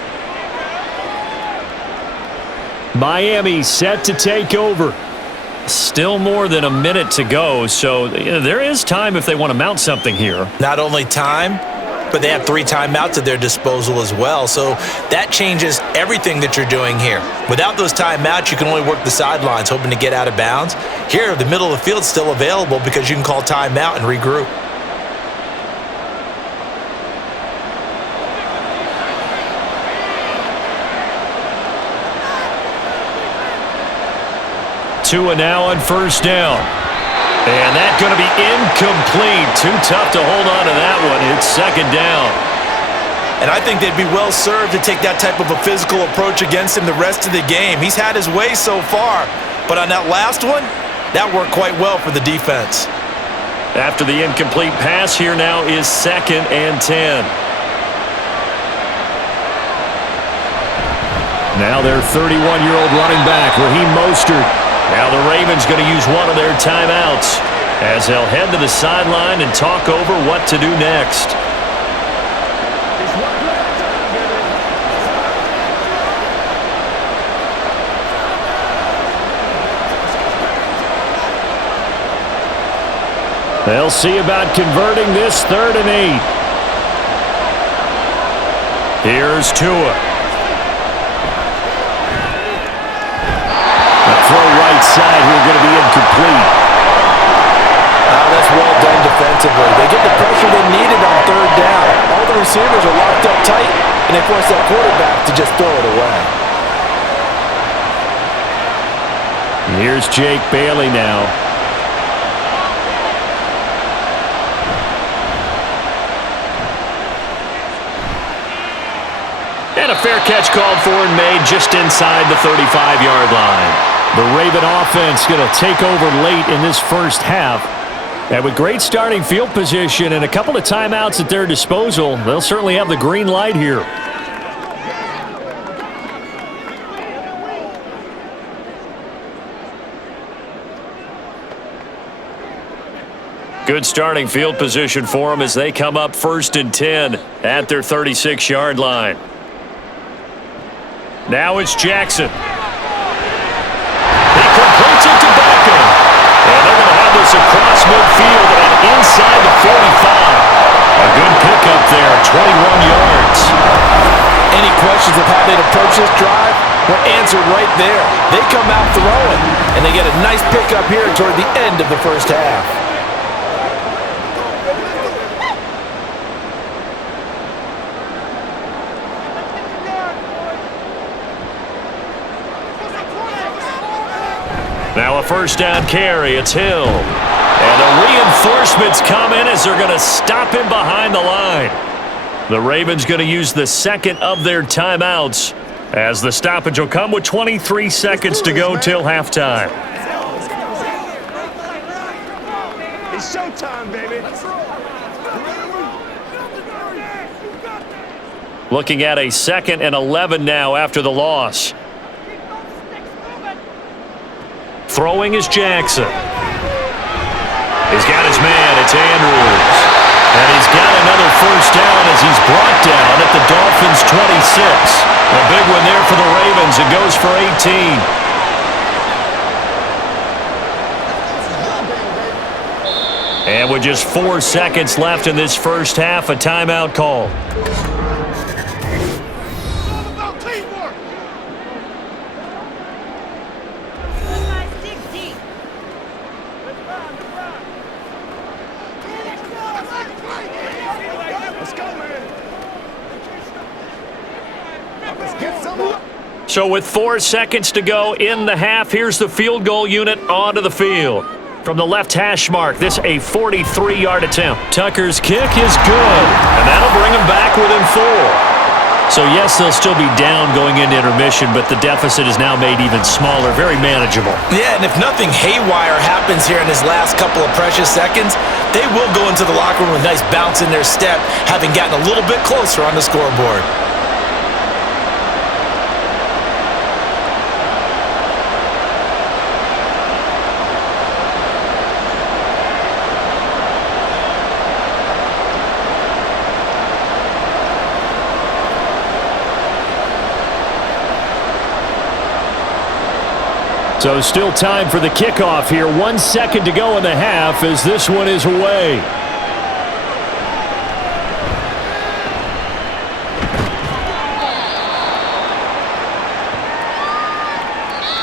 Miami set to take over. Still more than a minute to go, so there is time if they want to mount something here. Not only time, but they have 3 timeouts at their disposal as well. So that changes everything that you're doing here. Without those timeouts, you can only work the sidelines, hoping to get out of bounds. Here, the middle of the field's still available because you can call timeout and regroup. Tua now on first down. And that's going to be incomplete. Too tough to hold on to that one. It's second down. And I think they'd be well served to take that type of a physical approach against him the rest of the game. He's had his way so far, but on that last one, that worked quite well for the defense. After the incomplete pass, here now is 2nd and 10. Now their 31-year-old running back, Raheem Mostert. Now the Ravens going to use one of their timeouts as they'll head to the sideline and talk over what to do next. They'll see about converting this 3rd and 8. Here's Tua. Throw right side here going to be incomplete. That's well done defensively. They get the pressure they needed on 3rd down. All the receivers are locked up tight, and they force that quarterback to just throw it away. Here's Jake Bailey now. And a fair catch called for and made just inside the 35-yard line. The Raven offense going to take over late in this first half. And with great starting field position and a couple of timeouts at their disposal, they'll certainly have the green light here. Good starting field position for them as they come up 1st and 10 at their 36-yard line. Now it's Jackson. He completes it to Beckham. And they're going to have this across midfield and inside the 45. A good pickup there, 21 yards. Any questions of how they'd approach this drive were answered right there. They come out throwing, and they get a nice pickup here toward the end of the first half. Now a first down carry. It's Hill. And the reinforcements come in as they're going to stop him behind the line. The Ravens going to use the 2nd of their timeouts as the stoppage will come with 23 seconds to go till halftime. It's showtime, baby. Looking at a 2nd and 11 now after the loss. Throwing is Jackson. He's got his man. It's Andrews. And he's got another first down as he's brought down at the Dolphins' 26. A big one there for the Ravens. It goes for 18. And with just 4 seconds left in this first half, a timeout call. So with 4 seconds to go in the half, here's the field goal unit onto the field. From the left hash mark, this a 43-yard attempt. Tucker's kick is good, and that'll bring him back within 4. So, yes, they'll still be down going into intermission, but the deficit is now made even smaller, very manageable. Yeah, and if nothing haywire happens here in his last couple of precious seconds, they will go into the locker room with a nice bounce in their step, having gotten a little bit closer on the scoreboard. So still time for the kickoff here. 1 second to go in the half as this one is away.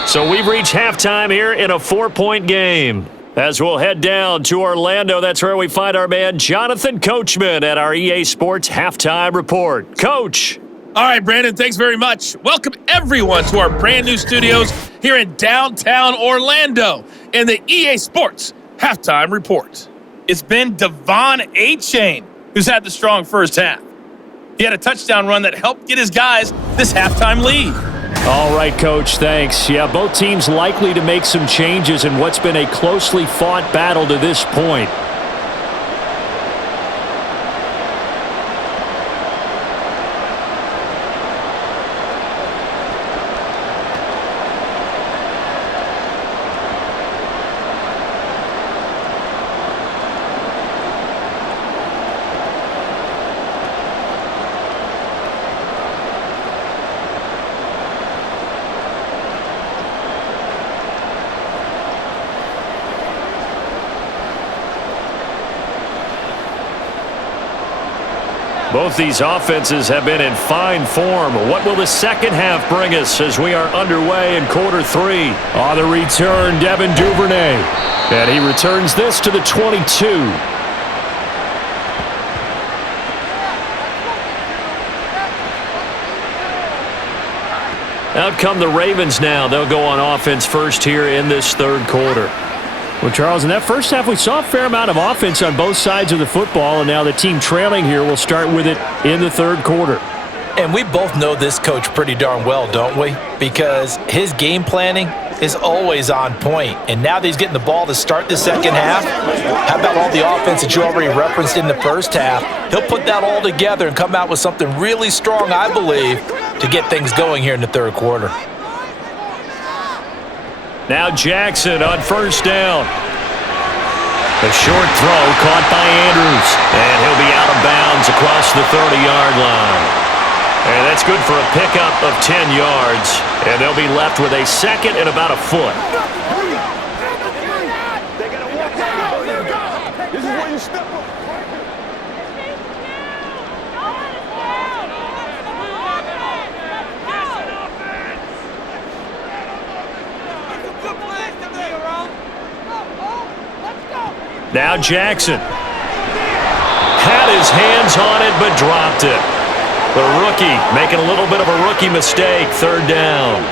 So we've reached halftime here in a 4-point game. As we'll head down to Orlando, that's where we find our man Jonathan Coachman at our EA Sports Halftime Report. Coach. All right, Brandon, thanks very much. Welcome, everyone, to our brand new studios here in downtown Orlando in the EA Sports Halftime Report. It's been Devon A-Chain who's had the strong first half. He had a touchdown run that helped get his guys this halftime lead. All right, Coach, thanks. Yeah, both teams likely to make some changes in what's been a closely fought battle to this point. Both these offenses have been in fine form. What will the second half bring us as we are underway in quarter 3? On the return, Devin Duvernay. And he returns this to the 22. Out come the Ravens now. They'll go on offense first here in this third quarter. Well, Charles, in that first half, we saw a fair amount of offense on both sides of the football, and now the team trailing here will start with it in the third quarter. And we both know this coach pretty darn well, don't we? Because his game planning is always on point. And now that he's getting the ball to start the second half, how about all the offense that you already referenced in the first half? He'll put that all together and come out with something really strong, I believe, to get things going here in the third quarter. Now Jackson on first down. A short throw caught by Andrews. And he'll be out of bounds across the 30-yard line. And that's good for a pickup of 10 yards. And they'll be left with a second and about a foot. This is where you step up. Now Jackson had his hands on it but dropped it. The rookie making a little bit of a rookie mistake. Third down.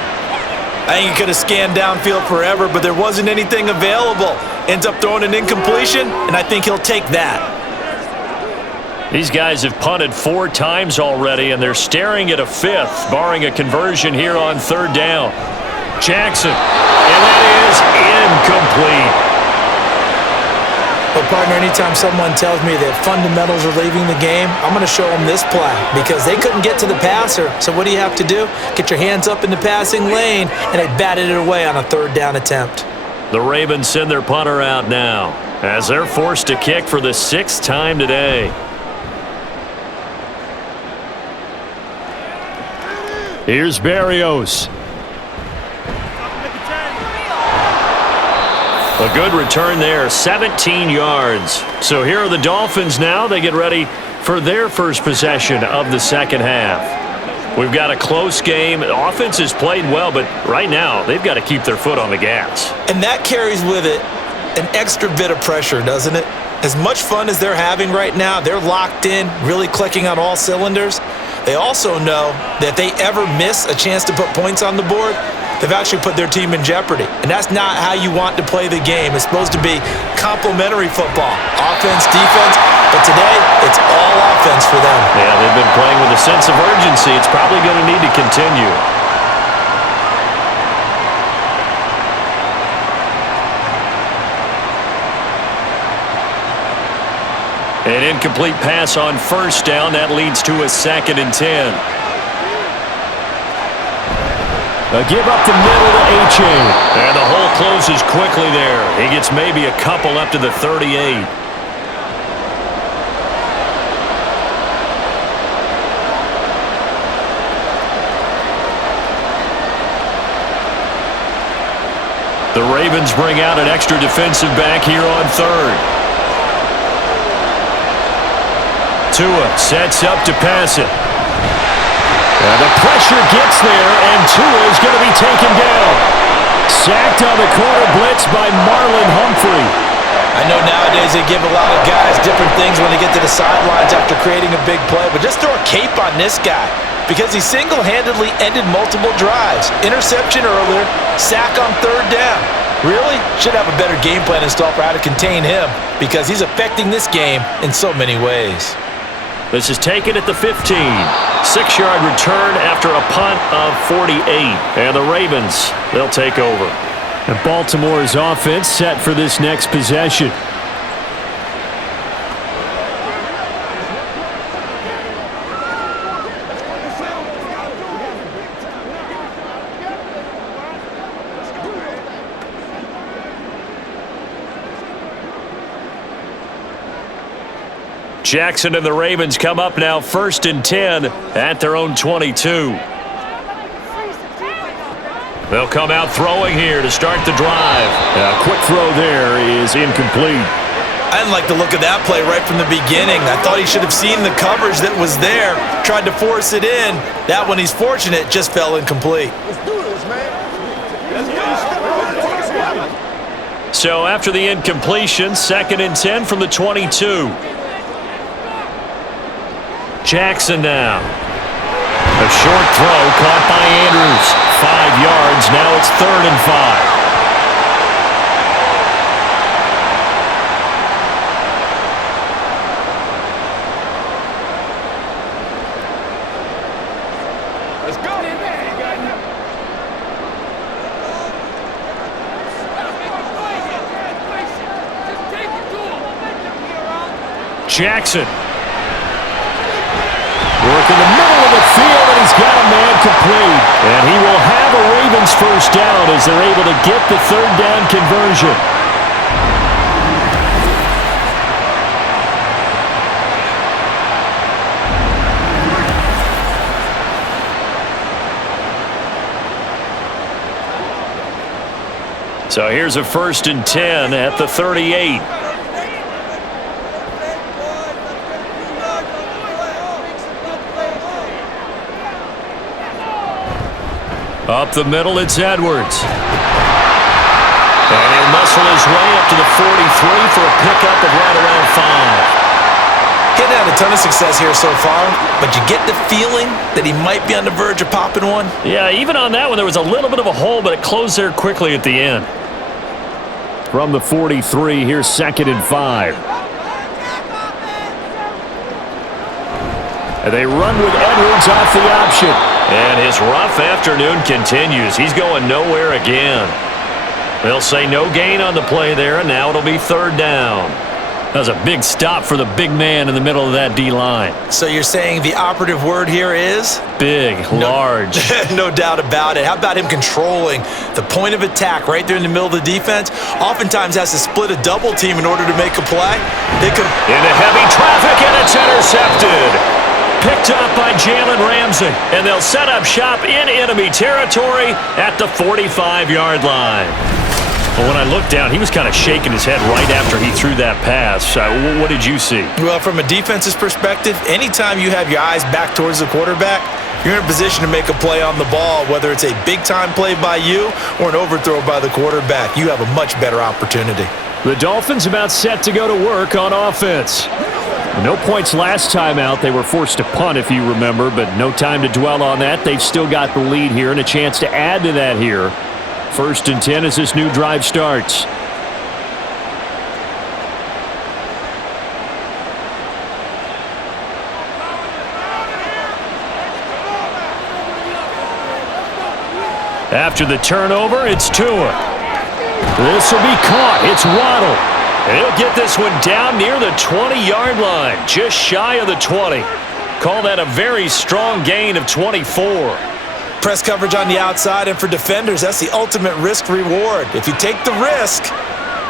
I think he could have scanned downfield forever, but there wasn't anything available. Ends up throwing an incompletion, and I think he'll take that. These guys have punted 4 times already, and they're staring at a 5th, barring a conversion here on third down. Jackson, and that is incomplete. But, partner, anytime someone tells me that fundamentals are leaving the game, I'm going to show them this play because they couldn't get to the passer. So what do you have to do? Get your hands up in the passing lane, and they batted it away on a third down attempt. The Ravens send their punter out now as they're forced to kick for the 6th time today. Here's Berrios. A good return there, 17 yards. So here are the Dolphins now. They get ready for their first possession of the second half. We've got a close game. The offense has played well, but right now they've got to keep their foot on the gas. And that carries with it an extra bit of pressure, doesn't it? As much fun as they're having right now, they're locked in, really clicking on all cylinders. They also know that if they ever miss a chance to put points on the board, they've actually put their team in jeopardy. And that's not how you want to play the game. It's supposed to be complementary football, offense, defense. But today, it's all offense for them. Yeah, they've been playing with a sense of urgency. It's probably going to need to continue. An incomplete pass on first down. That leads to a 2nd and 10. A give up the middle to H.A. And the hole closes quickly there. He gets maybe a couple up to the 38. The Ravens bring out an extra defensive back here on 3rd. Tua sets up to pass it. And the pressure gets there, and Tua is going to be taken down. Sacked on the corner blitz by Marlon Humphrey. I know nowadays they give a lot of guys different things when they get to the sidelines after creating a big play, but just throw a cape on this guy because he single-handedly ended multiple drives. Interception earlier, sack on 3rd down. Really? Should have a better game plan installed for how to contain him because he's affecting this game in so many ways. This is taken at the 15. 6-yard return after a punt of 48. And the Ravens, they'll take over. And Baltimore's offense set for this next possession. Jackson and the Ravens come up now 1st and 10 at their own 22. They'll come out throwing here to start the drive. A quick throw there is incomplete. I didn't like the look of that play right from the beginning. I thought he should have seen the coverage that was there, tried to force it in. That one, he's fortunate, just fell incomplete. Let's do this, man. So after the incompletion, 2nd and 10 from the 22. Jackson now. A short throw caught by Andrews. 5 yards. Now it's 3rd and 5. Let's go. Jackson. Work in the middle of the field, and he's got a man complete. And he will have a Ravens first down as they're able to get the 3rd down conversion. So here's a 1st and 10 at the 38. Up the middle, it's Edwards. And he'll muscle his way up to the 43 for a pickup of right around 5. He's had a ton of success here so far, but you get the feeling that he might be on the verge of popping one. Yeah, even on that one, there was a little bit of a hole, but it closed there quickly at the end. From the 43, here's 2nd and 5. And they run with Edwards off the option. And his rough afternoon continues. He's going nowhere again. They'll say no gain on the play there, and now it'll be 3rd down. That was a big stop for the big man in the middle of that D-line. So you're saying the operative word here is? Big, large. No doubt about it. How about him controlling the point of attack right there in the middle of the defense? Oftentimes has to split a double team in order to make a play. They could into heavy traffic, and it's intercepted. Picked up by Jalen Ramsey, and they'll set up shop in enemy territory at the 45-yard line. Well, when I looked down, he was kind of shaking his head right after he threw that pass. What did you see? Well, from a defense's perspective, anytime you have your eyes back towards the quarterback, you're in a position to make a play on the ball, whether it's a big-time play by you or an overthrow by the quarterback. You have a much better opportunity. The Dolphins about set to go to work on offense. No points last time out. They were forced to punt, if you remember, but no time to dwell on that. They've still got the lead here and a chance to add to that here. 1st and 10 as this new drive starts. After the turnover, it's Tua. This will be caught. It's Waddle. He'll get this one down near the 20-yard line, just shy of the 20. Call that a very strong gain of 24. Press coverage on the outside, and for defenders, that's the ultimate risk-reward. If you take the risk,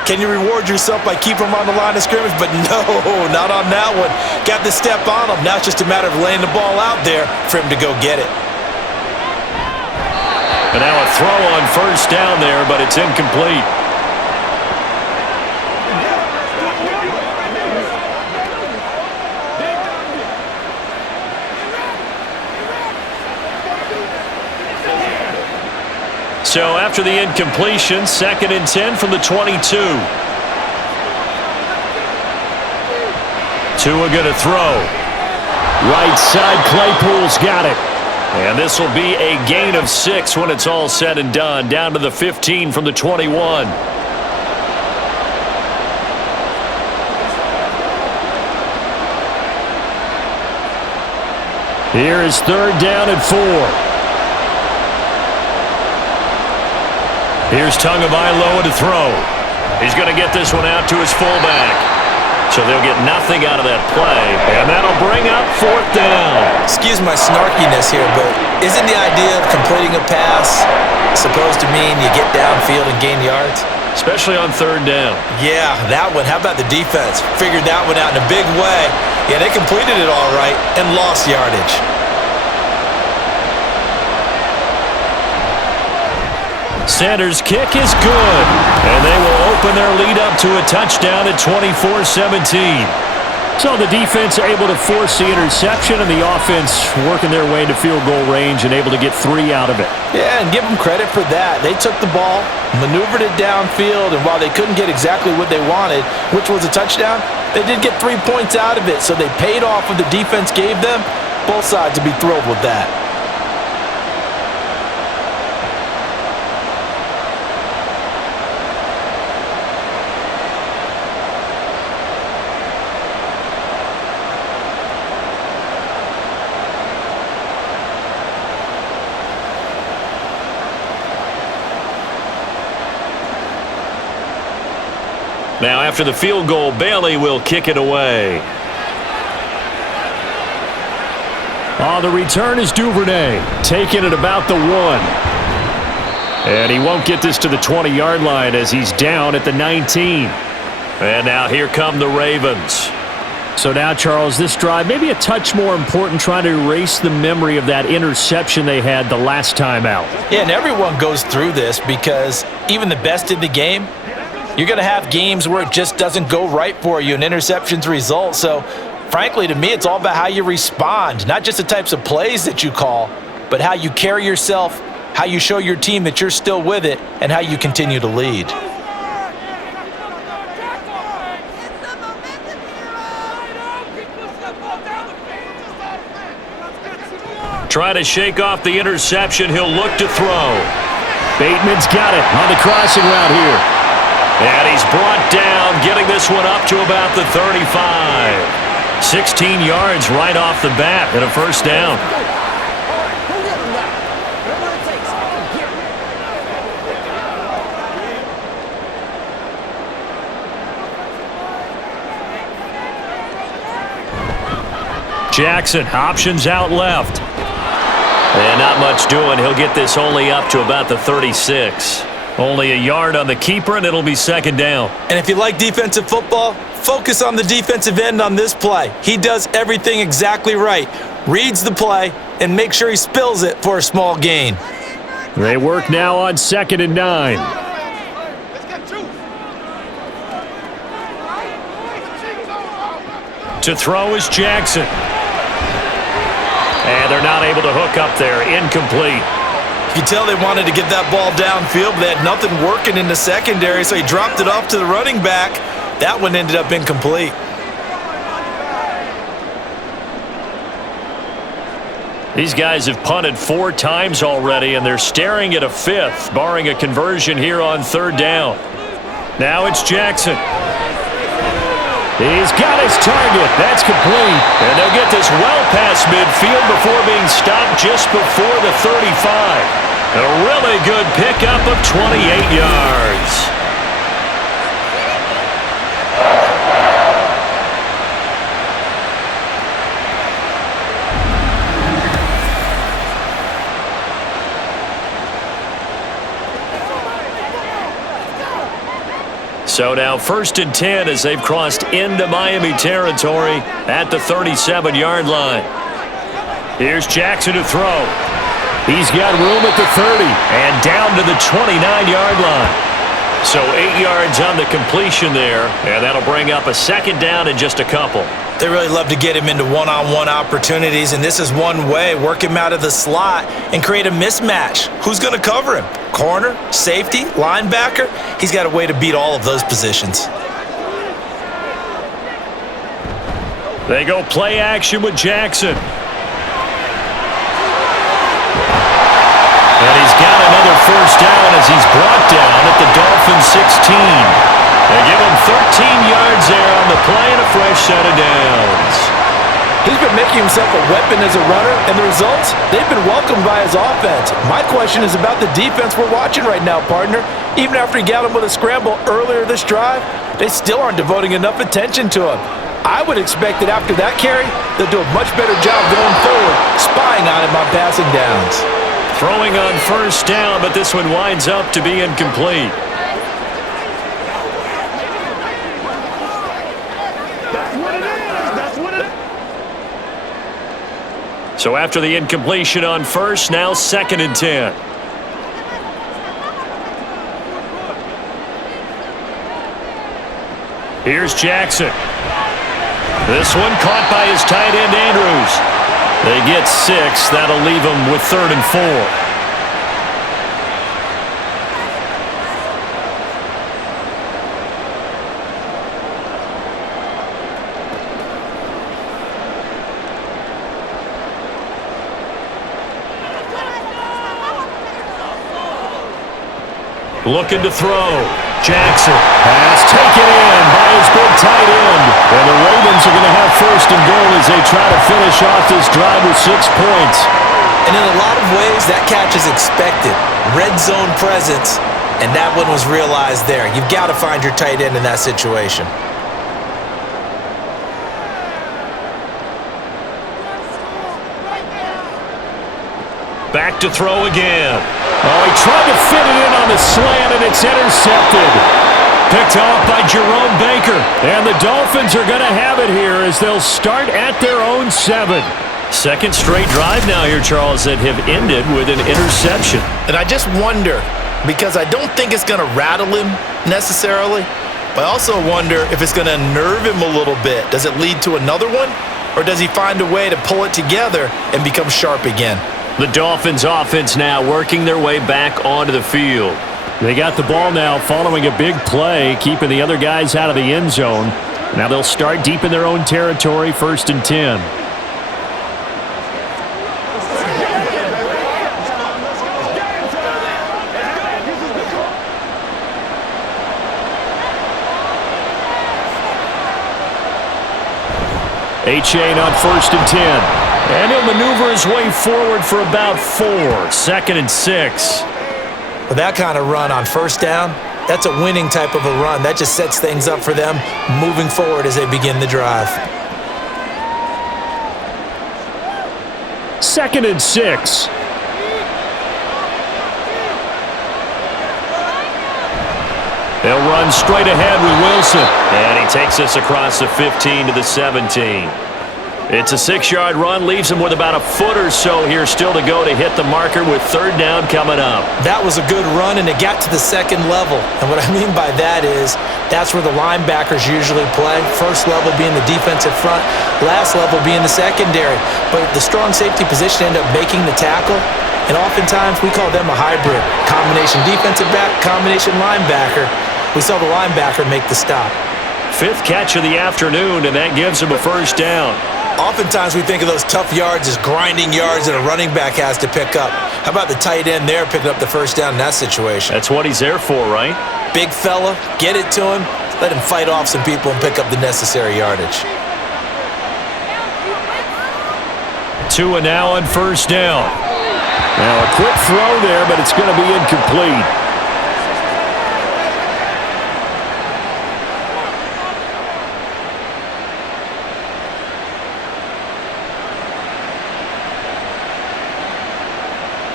can you reward yourself by keeping them on the line of scrimmage? But no, not on that one. Got to step on them. Now it's just a matter of laying the ball out there for him to go get it. And now a throw on 1st down there, but it's incomplete. So after the incompletion, 2nd and 10 from the 22. Tua going to throw. Right side, Claypool's got it. And this will be a gain of 6 when it's all said and done. Down to the 15 from the 21. Here is 3rd down and 4. Here's Tagovailoa to throw. He's going to get this one out to his fullback. So they'll get nothing out of that play, and that'll bring up 4th down. Excuse my snarkiness here, but isn't the idea of completing a pass supposed to mean you get downfield and gain yards? Especially on 3rd down. Yeah, that one. How about the defense? Figured that one out in a big way. Yeah, they completed it all right and lost yardage. Sanders' kick is good, and they will open their lead up to a touchdown at 24-17. So the defense able to force the interception, and the offense working their way into field goal range and able to get 3 out of it. Yeah, and give them credit for that. They took the ball, maneuvered it downfield, and while they couldn't get exactly what they wanted, which was a touchdown, they did get 3 points out of it, so they paid off what the defense gave them. Both sides would be thrilled with that. Now, after the field goal, Bailey will kick it away. On the return is Duvernay, taking it about the 1. And he won't get this to the 20-yard line as he's down at the 19. And now here come the Ravens. So now, Charles, this drive maybe a touch more important, trying to erase the memory of that interception they had the last time out. Yeah, and everyone goes through this because even the best in the game, you're going to have games where it just doesn't go right for you and interceptions result. So, frankly, to me, it's all about how you respond, not just the types of plays that you call, but how you carry yourself, how you show your team that you're still with it, and how you continue to lead. Try to shake off the interception. He'll look to throw. Bateman's got it on the crossing route here. And he's brought down, getting this one up to about the 35. 16 yards right off the bat and a 1st down. Jackson, options out left. And not much doing. He'll get this only up to about the 36. Only a yard on the keeper, and it'll be 2nd down. And if you like defensive football, focus on the defensive end on this play. He does everything exactly right. Reads the play and makes sure he spills it for a small gain. They work now on 2nd and 9. To throw is Jackson. And they're not able to hook up there. Incomplete. You can tell they wanted to get that ball downfield, but they had nothing working in the secondary, so he dropped it off to the running back. That one ended up incomplete. These guys have punted 4 times already, and they're staring at a 5th, barring a conversion here on 3rd down. Now it's Jackson. He's got his target. That's complete. And they'll get this well past midfield before being stopped just before the 35. A really good pickup of 28 yards. So now 1st and 10 as they've crossed into Miami territory at the 37-yard line. Here's Jackson to throw. He's got room at the 30 and down to the 29-yard line. So 8 yards on the completion there, and that'll bring up a 2nd down in just a couple. They really love to get him into one-on-one opportunities, and this is one way. Work him out of the slot and create a mismatch. Who's going to cover him? Corner, safety, linebacker? He's got a way to beat all of those positions. They go play action with Jackson. And he's got another 1st down as he's brought down at the Dolphins 16. They give him 13 yards there on the play and a fresh set of downs. He's been making himself a weapon as a runner, and the results, they've been welcomed by his offense. My question is about the defense we're watching right now, partner. Even after he got him with a scramble earlier this drive, they still aren't devoting enough attention to him. I would expect that after that carry, they'll do a much better job going forward, spying on him on passing downs. Throwing on 1st down, but this one winds up to be incomplete. So after the incompletion on 1st, now 2nd and 10. Here's Jackson. This one caught by his tight end, Andrews. They get 6. That'll leave them with 3rd and 4. Looking to throw. Jackson has taken in by his big tight end. And the Ravens are going to have 1st and goal as they try to finish off this drive with 6 points. And in a lot of ways, that catch is expected. Red zone presence, and that one was realized there. You've got to find your tight end in that situation. Back to throw again. Oh, he tried to fit it in on the slant, and it's intercepted. Picked off by Jerome Baker. And the Dolphins are going to have it here as they'll start at their own 7. 2nd straight drive now here, Charles, that have ended with an interception. And I just wonder, because I don't think it's going to rattle him necessarily, but I also wonder if it's going to nerve him a little bit. Does it lead to another one? Or does he find a way to pull it together and become sharp again? The Dolphins offense now working their way back onto the field. They got the ball now following a big play, keeping the other guys out of the end zone. Now they'll start deep in their own territory, 1st and 10. A-Chain on 1st and 10. And he'll maneuver his way forward for about 4. 2nd and 6. With that kind of run on 1st down, that's a winning type of a run. That just sets things up for them moving forward as they begin the drive. 2nd and 6. They'll run straight ahead with Wilson. And he takes us across the 15 to the 17. It's a 6-yard run, leaves him with about a foot or so here still to go to hit the marker with 3rd down coming up. That was a good run, and it got to the 2nd level. And what I mean by that is that's where the linebackers usually play. 1st level being the defensive front, last level being the secondary. But the strong safety position ended up making the tackle, and oftentimes we call them a hybrid. Combination defensive back, combination linebacker. We saw the linebacker make the stop. 5th catch of the afternoon, and that gives him a 1st down. Oftentimes we think of those tough yards as grinding yards that a running back has to pick up. How about the tight end there picking up the first down in that situation? That's what he's there for, right? Big fella, get it to him, let him fight off some people and pick up the necessary yardage. Tua now on first down. Now a quick throw there, but it's going to be incomplete.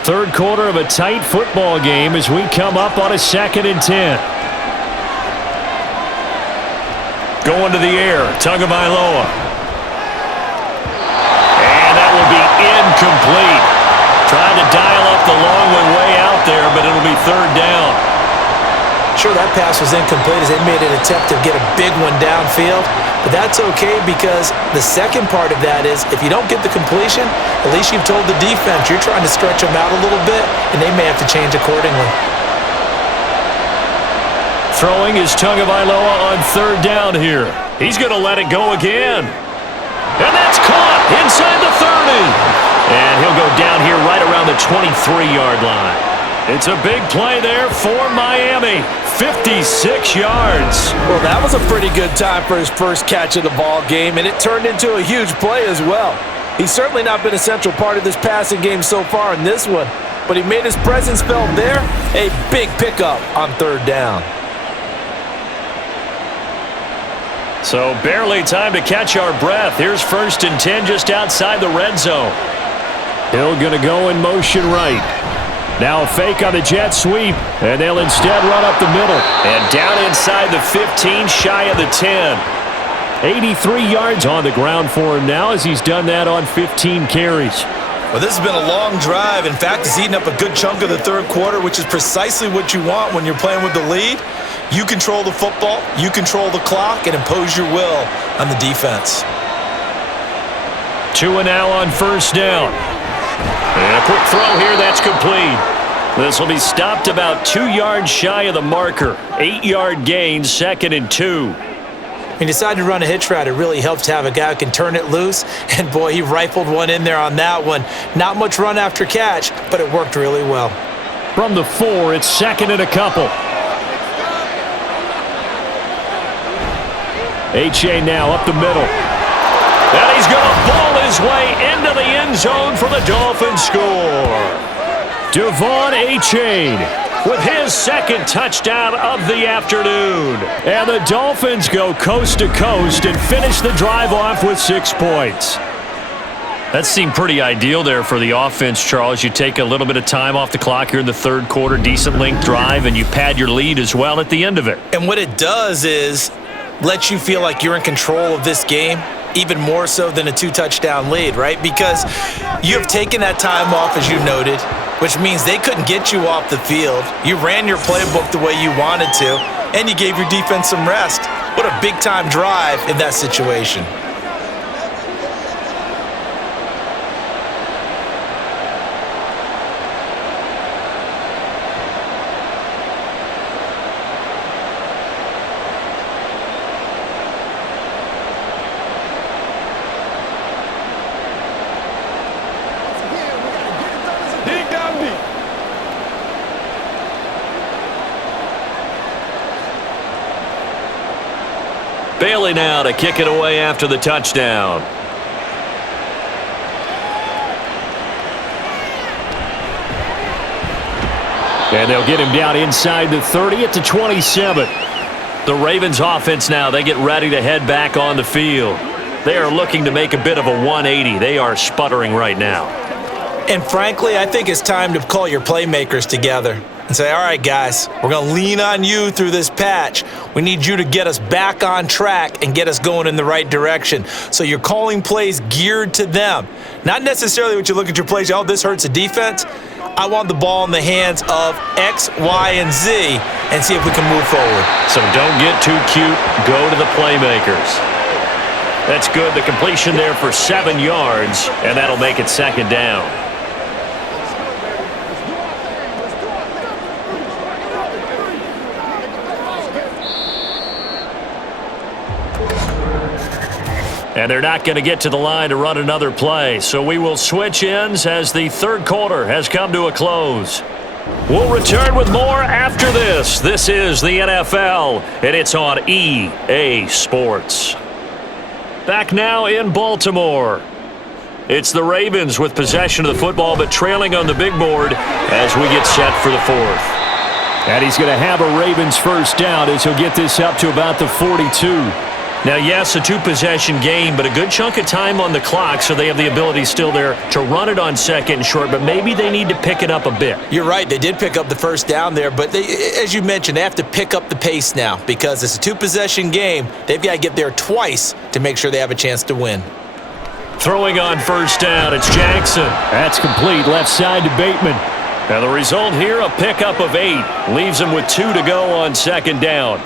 Third quarter of a tight football game as we come up on a 2nd and 10. Going to the air, Tagovailoa. And that will be incomplete. Trying to dial up the long one way out there, but it'll be 3rd down. Sure, that pass was incomplete as they made an attempt to get a big one downfield. But that's okay because the second part of that is if you don't get the completion, at least you've told the defense you're trying to stretch them out a little bit, and they may have to change accordingly. Throwing is Tagovailoa on 3rd down here. He's going to let it go again. And that's caught inside the 30. And he'll go down here right around the 23-yard line. It's a big play there for Miami. 56 yards. Well, that was a pretty good time for his first catch of the ball game, and it turned into a huge play as well. He's certainly not been a central part of this passing game so far in this one, but he made his presence felt there. A big pickup on 3rd down. So barely time to catch our breath. Here's 1st and 10 just outside the red zone. Hill going to go in motion right. Now a fake on the jet sweep, and they'll instead run up the middle. And down inside the 15, shy of the 10. 83 yards on the ground for him now as he's done that on 15 carries. Well, this has been a long drive. In fact, it's eaten up a good chunk of the 3rd quarter, which is precisely what you want when you're playing with the lead. You control the football, you control the clock, and impose your will on the defense. Tua now on 1st down. And a quick throw here, that's complete. This will be stopped about 2 yards shy of the marker. 8-yard gain, 2nd and 2. He decided to run a hitch route. It really helps to have a guy who can turn it loose. And boy, he rifled one in there on that one. Not much run after catch, but it worked really well. From the 4, it's 2nd and a couple. H.A. now up the middle. And he's going to ball his way into the end zone for the Dolphins score. Devon Achane with his 2nd touchdown of the afternoon. And the Dolphins go coast to coast and finish the drive off with 6 points. That seemed pretty ideal there for the offense, Charles. You take a little bit of time off the clock here in the 3rd quarter, decent length drive, and you pad your lead as well at the end of it. And what it does is let you feel like you're in control of this game, even more so than a 2-touchdown lead, right? Because you have taken that time off, as you noted, which means they couldn't get you off the field. You ran your playbook the way you wanted to, and you gave your defense some rest. What a big-time drive in that situation. Bailey now to kick it away after the touchdown. And they'll get him down inside the 30 at the 27. The Ravens offense now, they get ready to head back on the field. They are looking to make a bit of a 180. They are sputtering right now. And frankly, I think it's time to call your playmakers together and say, all right, guys, we're going to lean on you through this patch. We need you to get us back on track and get us going in the right direction. So you're calling plays geared to them. Not necessarily what you look at your plays, oh, this hurts the defense. I want the ball in the hands of X, Y, and Z and see if we can move forward. So don't get too cute. Go to the playmakers. That's good. The completion there for 7 yards, and that'll make it 2nd down. And they're not going to get to the line to run another play. So we will switch ends as the third quarter has come to a close. We'll return with more after this. This is the NFL, and it's on EA Sports. Back now in Baltimore. It's the Ravens with possession of the football, but trailing on the big board as we get set for the fourth. And he's going to have a Ravens first down as he'll get this up to about the 42. Now, yes, a two-possession game, but a good chunk of time on the clock, so they have the ability still there to run it on second and short, but maybe they need to pick it up a bit. You're right. They did pick up the first down there, but as you mentioned, they have to pick up the pace now because it's a two-possession game. They've got to get there twice to make sure they have a chance to win. Throwing on first down, it's Jackson. That's complete. Left side to Bateman. Now the result here, a pickup of 8. Leaves them with 2 to go on second down.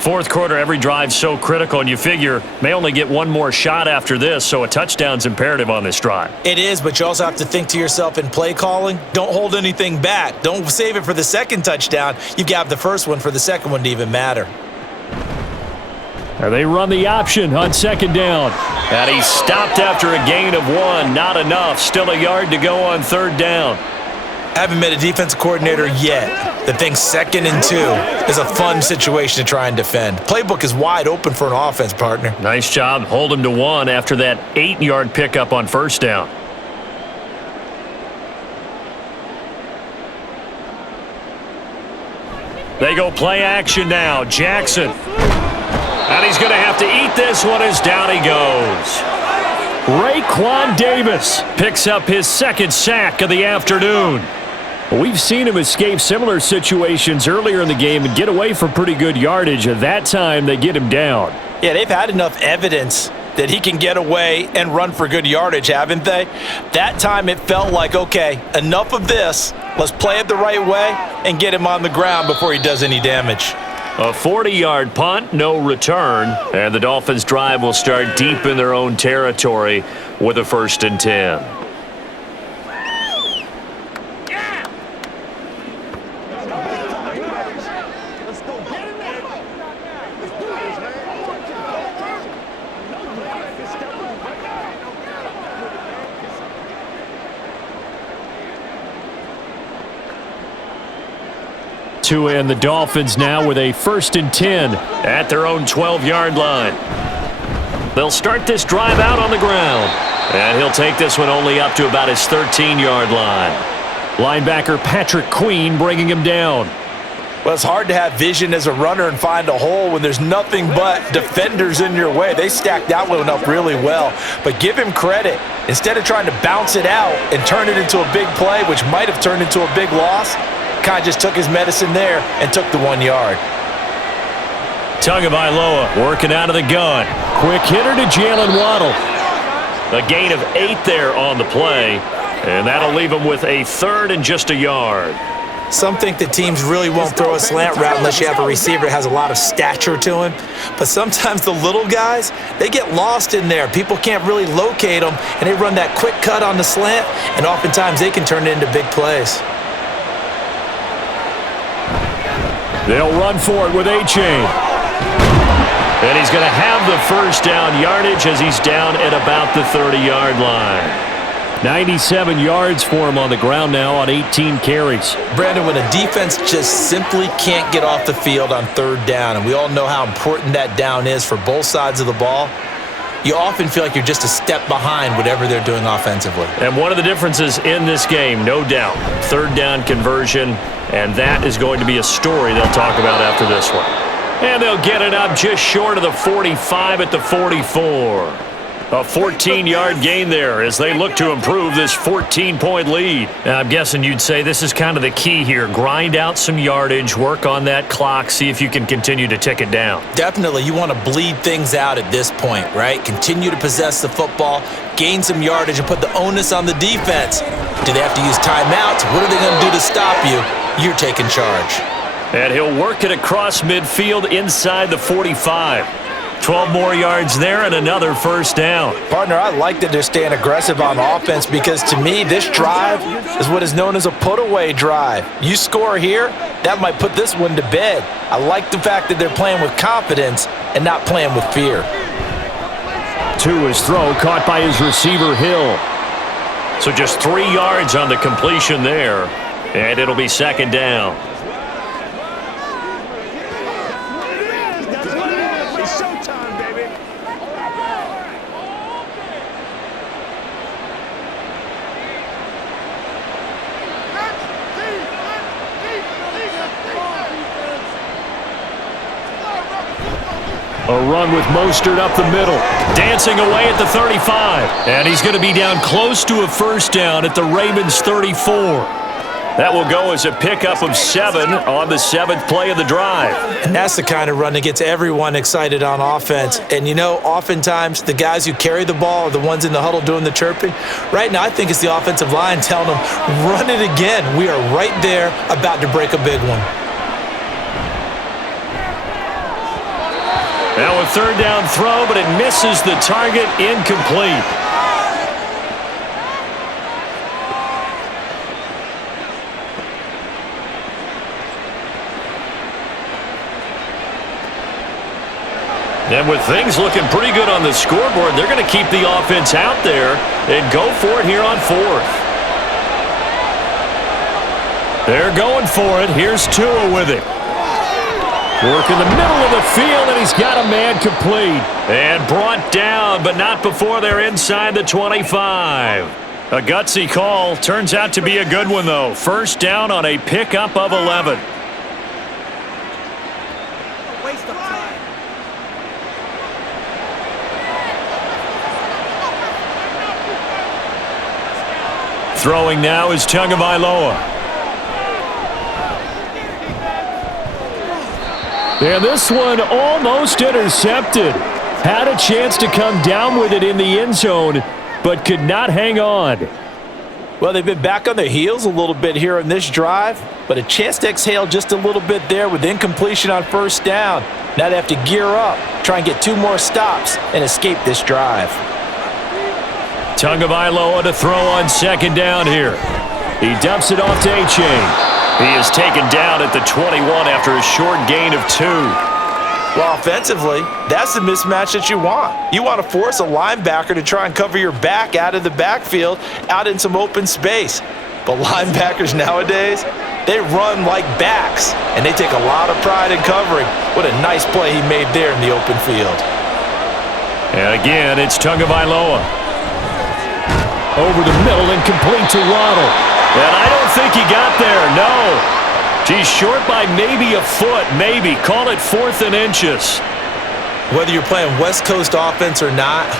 Fourth quarter, every drive so critical, and you figure may only get one more shot after this, so a touchdown's imperative on this drive. It is, but you also have to think to yourself in play calling, don't hold anything back. Don't save it for the second touchdown. You've got the first one for the second one to even matter. And they run the option on second down. And he stopped after a gain of 1. Not enough. Still a yard to go on third down. Haven't met a defensive coordinator yet that thinks 2nd and 2 is a fun situation to try and defend. Playbook is wide open for an offense, partner. Nice job. Hold him to 1 after that 8-yard pickup on first down. They go play action now. Jackson. And he's going to have to eat this one as down he goes. Raekwon Davis picks up his second sack of the afternoon. We've seen him escape similar situations earlier in the game and get away for pretty good yardage. At that time, they get him down. Yeah, they've had enough evidence that he can get away and run for good yardage, haven't they? That time it felt like, okay, enough of this. Let's play it the right way and get him on the ground before he does any damage. A 40-yard punt, no return, and the Dolphins' drive will start deep in their own territory with a 1st and 10. And the Dolphins now with a 1st and 10 at their own 12-yard line. They'll start this drive out on the ground, and he'll take this one only up to about his 13-yard line. Linebacker Patrick Queen bringing him down. Well, it's hard to have vision as a runner and find a hole when there's nothing but defenders in your way. They stacked that one up really well. But give him credit. Instead of trying to bounce it out and turn it into a big play, which might have turned into a big loss, kind of just took his medicine there and took the 1 yard. Tagovailoa working out of the gun. Quick hitter to Jalen Waddle. A gain of 8 there on the play, and that'll leave him with a 3rd and just a yard. Some think that teams really won't throw a slant route unless you have a receiver that has a lot of stature to him. But sometimes the little guys, they get lost in there. People can't really locate them, and they run that quick cut on the slant, and oftentimes they can turn it into big plays. They'll run for it with A-Chain. And he's going to have the first down yardage as he's down at about the 30-yard line. 97 yards for him on the ground now on 18 carries. Brandon, when a defense just simply can't get off the field on 3rd down, and we all know how important that down is for both sides of the ball, you often feel like you're just a step behind whatever they're doing offensively. And one of the differences in this game, no doubt, 3rd down conversion, and that is going to be a story they'll talk about after this one. And they'll get it up just short of the 45 at the 44. A 14-yard gain there as they look to improve this 14-point lead. Now, I'm guessing you'd say this is kind of the key here. Grind out some yardage, work on that clock, see if you can continue to tick it down. Definitely. You want to bleed things out at this point, right? Continue to possess the football, gain some yardage, and put the onus on the defense. Do they have to use timeouts? What are they going to do to stop you? You're taking charge. And he'll work it across midfield inside the 45. 12 more yards there and another first down. Partner, I like that they're staying aggressive on offense because to me, this drive is what is known as a put-away drive. You score here, that might put this one to bed. I like the fact that they're playing with confidence and not playing with fear. To his throw, caught by his receiver, Hill. So just 3 yards on the completion there, and it'll be second down. It's showtime, baby. A run with Mostert up the middle, dancing away at the 35. And he's going to be down close to a first down at the Ravens' 34. That will go as a pickup of 7 on the 7th play of the drive. And that's the kind of run that gets everyone excited on offense. And, you know, oftentimes the guys who carry the ball are the ones in the huddle doing the chirping. Right now, I think it's the offensive line telling them, run it again. We are right there about to break a big one. Now a third down throw, but it misses the target, incomplete. And with things looking pretty good on the scoreboard, they're going to keep the offense out there and go for it here on 4th. They're going for it. Here's Tua with it. Work in the middle of the field, and he's got a man complete. And brought down, but not before they're inside the 25. A gutsy call. Turns out to be a good one, though. First down on a pickup of 11. Waste of time. Throwing now is Tagovailoa. And this one almost intercepted. Had a chance to come down with it in the end zone, but could not hang on. Well, they've been back on their heels a little bit here in this drive, but a chance to exhale just a little bit there with incompletion on first down. Now they have to gear up, try and get 2 more stops, and escape this drive. Tagovailoa to throw on second down here. He dumps it off to A-Chain. He is taken down at the 21 after a short gain of 2. Well, offensively, that's the mismatch that you want. You want to force a linebacker to try and cover your back out of the backfield, out in some open space. But linebackers nowadays, they run like backs, and they take a lot of pride in covering. What a nice play he made there in the open field. And again, it's Tagovailoa. Over the middle and complete to Waddle. And I don't think he got there, no. He's short by maybe a foot, maybe. Call it 4th and inches. Whether you're playing West Coast offense or not,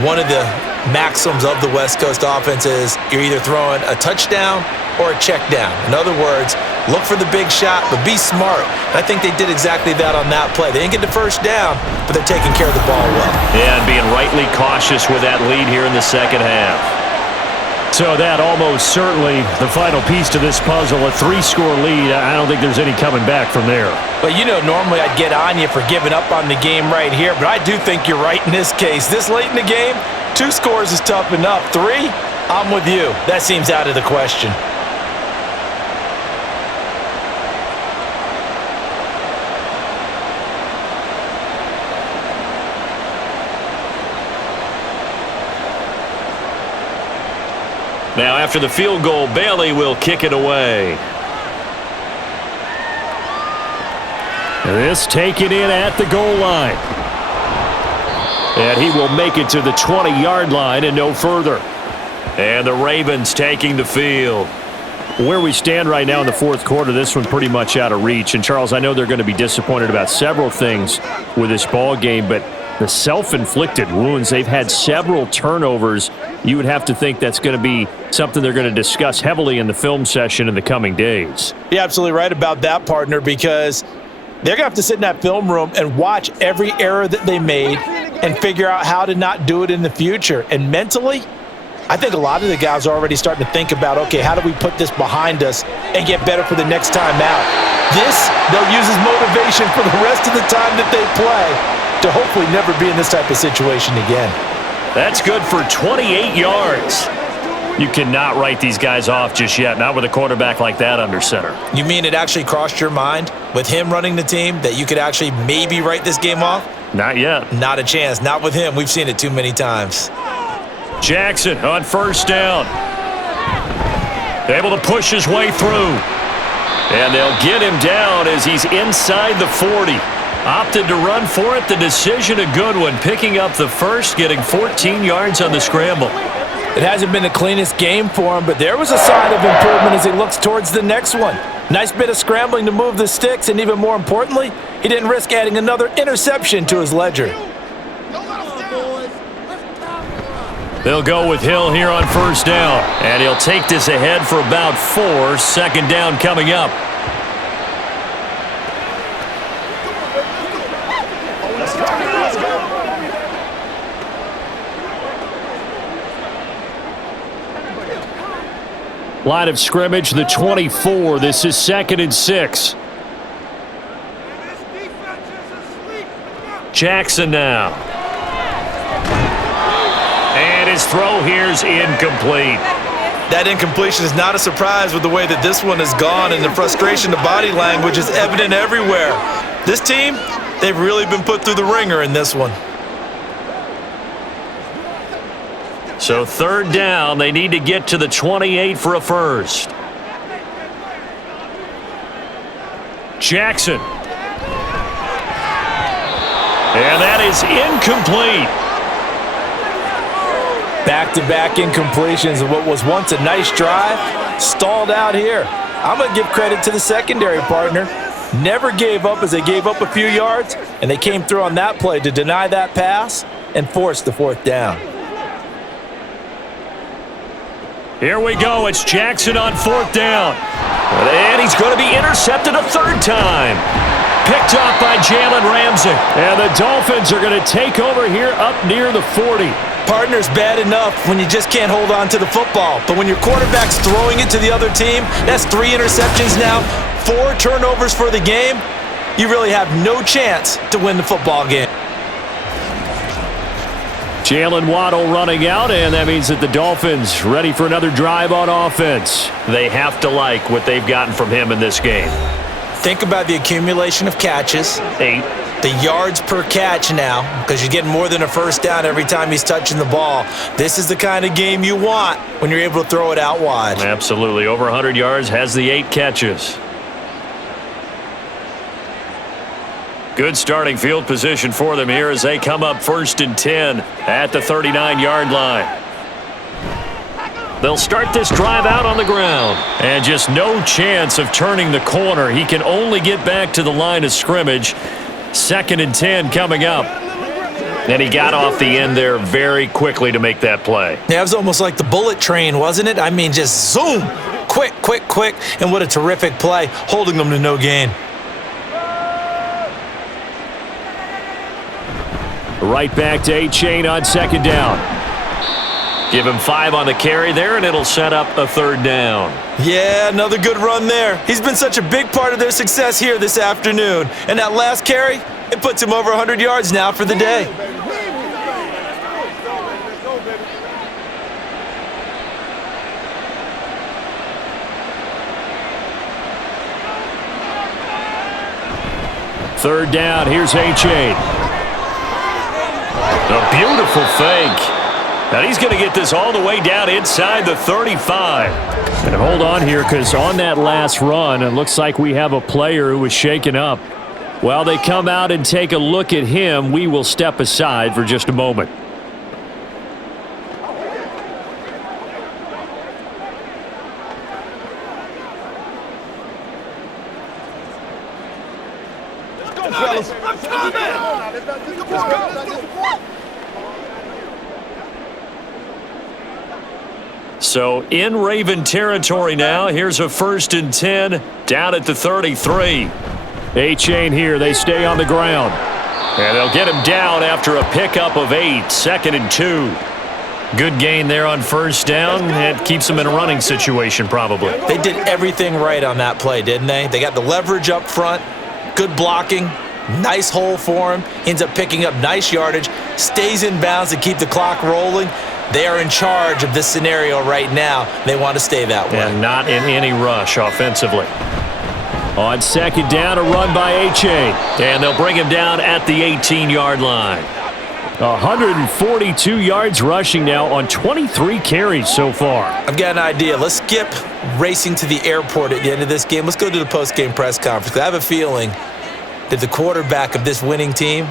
one of the maxims of the West Coast offense is you're either throwing a touchdown or a check down. In other words, look for the big shot, but be smart. And I think they did exactly that on that play. They didn't get the first down, but they're taking care of the ball well. And being rightly cautious with that lead here in the second half. So that almost certainly the final piece to this puzzle, a 3-score lead. I don't think there's any coming back from there. But you know, normally I'd get on you for giving up on the game right here, but I do think you're right in this case. This late in the game, 2 scores is tough enough. 3, I'm with you. That seems out of the question. Now, after the field goal, Bailey will kick it away. This taken in at the goal line. And he will make it to the 20-yard line and no further. And the Ravens taking the field. Where we stand right now in the 4th quarter, this one pretty much out of reach. And, Charles, I know they're going to be disappointed about several things with this ball game, but the self-inflicted wounds, they've had several turnovers. You would have to think that's going to be something they're going to discuss heavily in the film session in the coming days. You're absolutely right about that, partner, because they're going to have to sit in that film room and watch every error that they made and figure out how to not do it in the future. And mentally, I think a lot of the guys are already starting to think about, okay, how do we put this behind us and get better for the next time out? This, they'll use as motivation for the rest of the time that they play to hopefully never be in this type of situation again. That's good for 28 yards. You cannot write these guys off just yet, not with a quarterback like that under center. You mean it actually crossed your mind with him running the team that you could actually maybe write this game off? Not yet. Not a chance. Not with him. We've seen it too many times. Jackson on first down. Able to push his way through. And they'll get him down as he's inside the 40. Opted to run for it. The decision a good one. Picking up the first, getting 14 yards on the scramble. It hasn't been the cleanest game for him, but there was a sign of improvement as he looks towards the next one. Nice bit of scrambling to move the sticks, and even more importantly, he didn't risk adding another interception to his ledger. They'll go with Hill here on first down, and he'll take this ahead for about 4. Second down coming up. Line of scrimmage, the 24. This is 2nd and 6. Jackson now. And his throw here's incomplete. That incompletion is not a surprise with the way that this one has gone, and the frustration, the body language is evident everywhere. This team, they've really been put through the ringer in this one. So 3rd down, they need to get to the 28 for a first. Jackson. And that is incomplete. Back-to-back incompletions of what was once a nice drive, stalled out here. I'm going to give credit to the secondary partner. Never gave up as they gave up a few yards, and they came through on that play to deny that pass and force the 4th down. Here we go. It's Jackson on 4th down. And he's going to be intercepted a 3rd time. Picked off by Jalen Ramsey. And the Dolphins are going to take over here up near the 40. Partner's bad enough when you just can't hold on to the football. But when your quarterback's throwing it to the other team, that's 3 interceptions now, 4 turnovers for the game. You really have no chance to win the football game. Jalen Waddle running out, and that means that the Dolphins ready for another drive on offense. They have to like what they've gotten from him in this game. Think about the accumulation of catches. 8. The yards per catch now, because you're getting more than a first down every time he's touching the ball. This is the kind of game you want when you're able to throw it out wide. Absolutely. Over 100 yards, has the 8 catches. Good starting field position for them here as they come up 1st and 10 at the 39-yard line. They'll start this drive out on the ground. And just no chance of turning the corner. He can only get back to the line of scrimmage. 2nd and 10 coming up. And he got off the end there very quickly to make that play. Yeah, it was almost like the bullet train, wasn't it? I mean, just zoom. Quick, quick, quick. And what a terrific play, holding them to no gain. Right back to A-Chain on 2nd down. Give him 5 on the carry there, and it'll set up a 3rd down. Yeah, another good run there. He's been such a big part of their success here this afternoon. And that last carry, it puts him over 100 yards now for the day. Third down, here's A-Chain. A beautiful fake. And he's going to get this all the way down inside the 35. And hold on here, because on that last run, it looks like we have a player who was shaken up. While they come out and take a look at him, we will step aside for just a moment. Let's go, fellas. I'm coming. Let's go. So in Raven territory now. Here's a 1st and 10 down at the 33. A-Chain here. They stay on the ground. And they'll get him down after a pickup of 8. 2nd and 2. Good gain there on 1st down. It keeps them in a running situation probably. They did everything right on that play, didn't they? They got the leverage up front, good blocking, nice hole for him, ends up picking up nice yardage, stays in bounds to keep the clock rolling. They are in charge of this scenario right now. They want to stay that way. And not in any rush offensively. On second down, a run by H.A. And they'll bring him down at the 18-yard line. 142 yards rushing now on 23 carries so far. I've got an idea. Let's skip racing to the airport at the end of this game. Let's go to the post-game press conference. I have a feeling that the quarterback of this winning team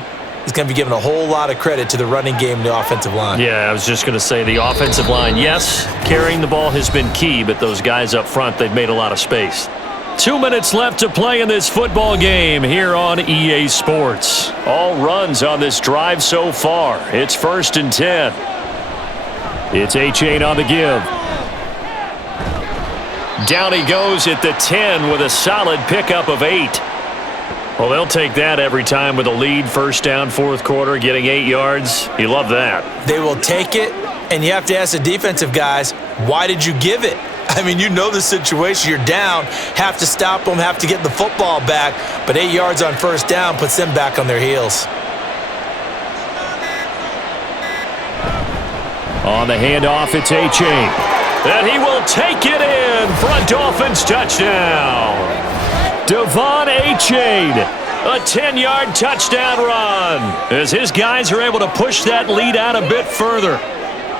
is going to be giving a whole lot of credit to the running game and the offensive line. Yeah, I was just going to say the offensive line, yes, carrying the ball has been key, but those guys up front, they've made a lot of space. 2 minutes left to play in this football game here on EA Sports. All runs on this drive so far. It's 1st and 10. It's H.A. on the give. Down he goes at the 10 with a solid pickup of 8. Well, they'll take that every time with a lead. 1st down, 4th quarter, getting 8 yards. You love that. They will take it, and you have to ask the defensive guys, why did you give it? I mean, you know the situation. You're down, have to stop them, have to get the football back, but 8 yards on 1st down puts them back on their heels. On the handoff, it's H.A. And he will take it in for a Dolphins touchdown. Devon H.A. A 10-yard touchdown run as his guys are able to push that lead out a bit further.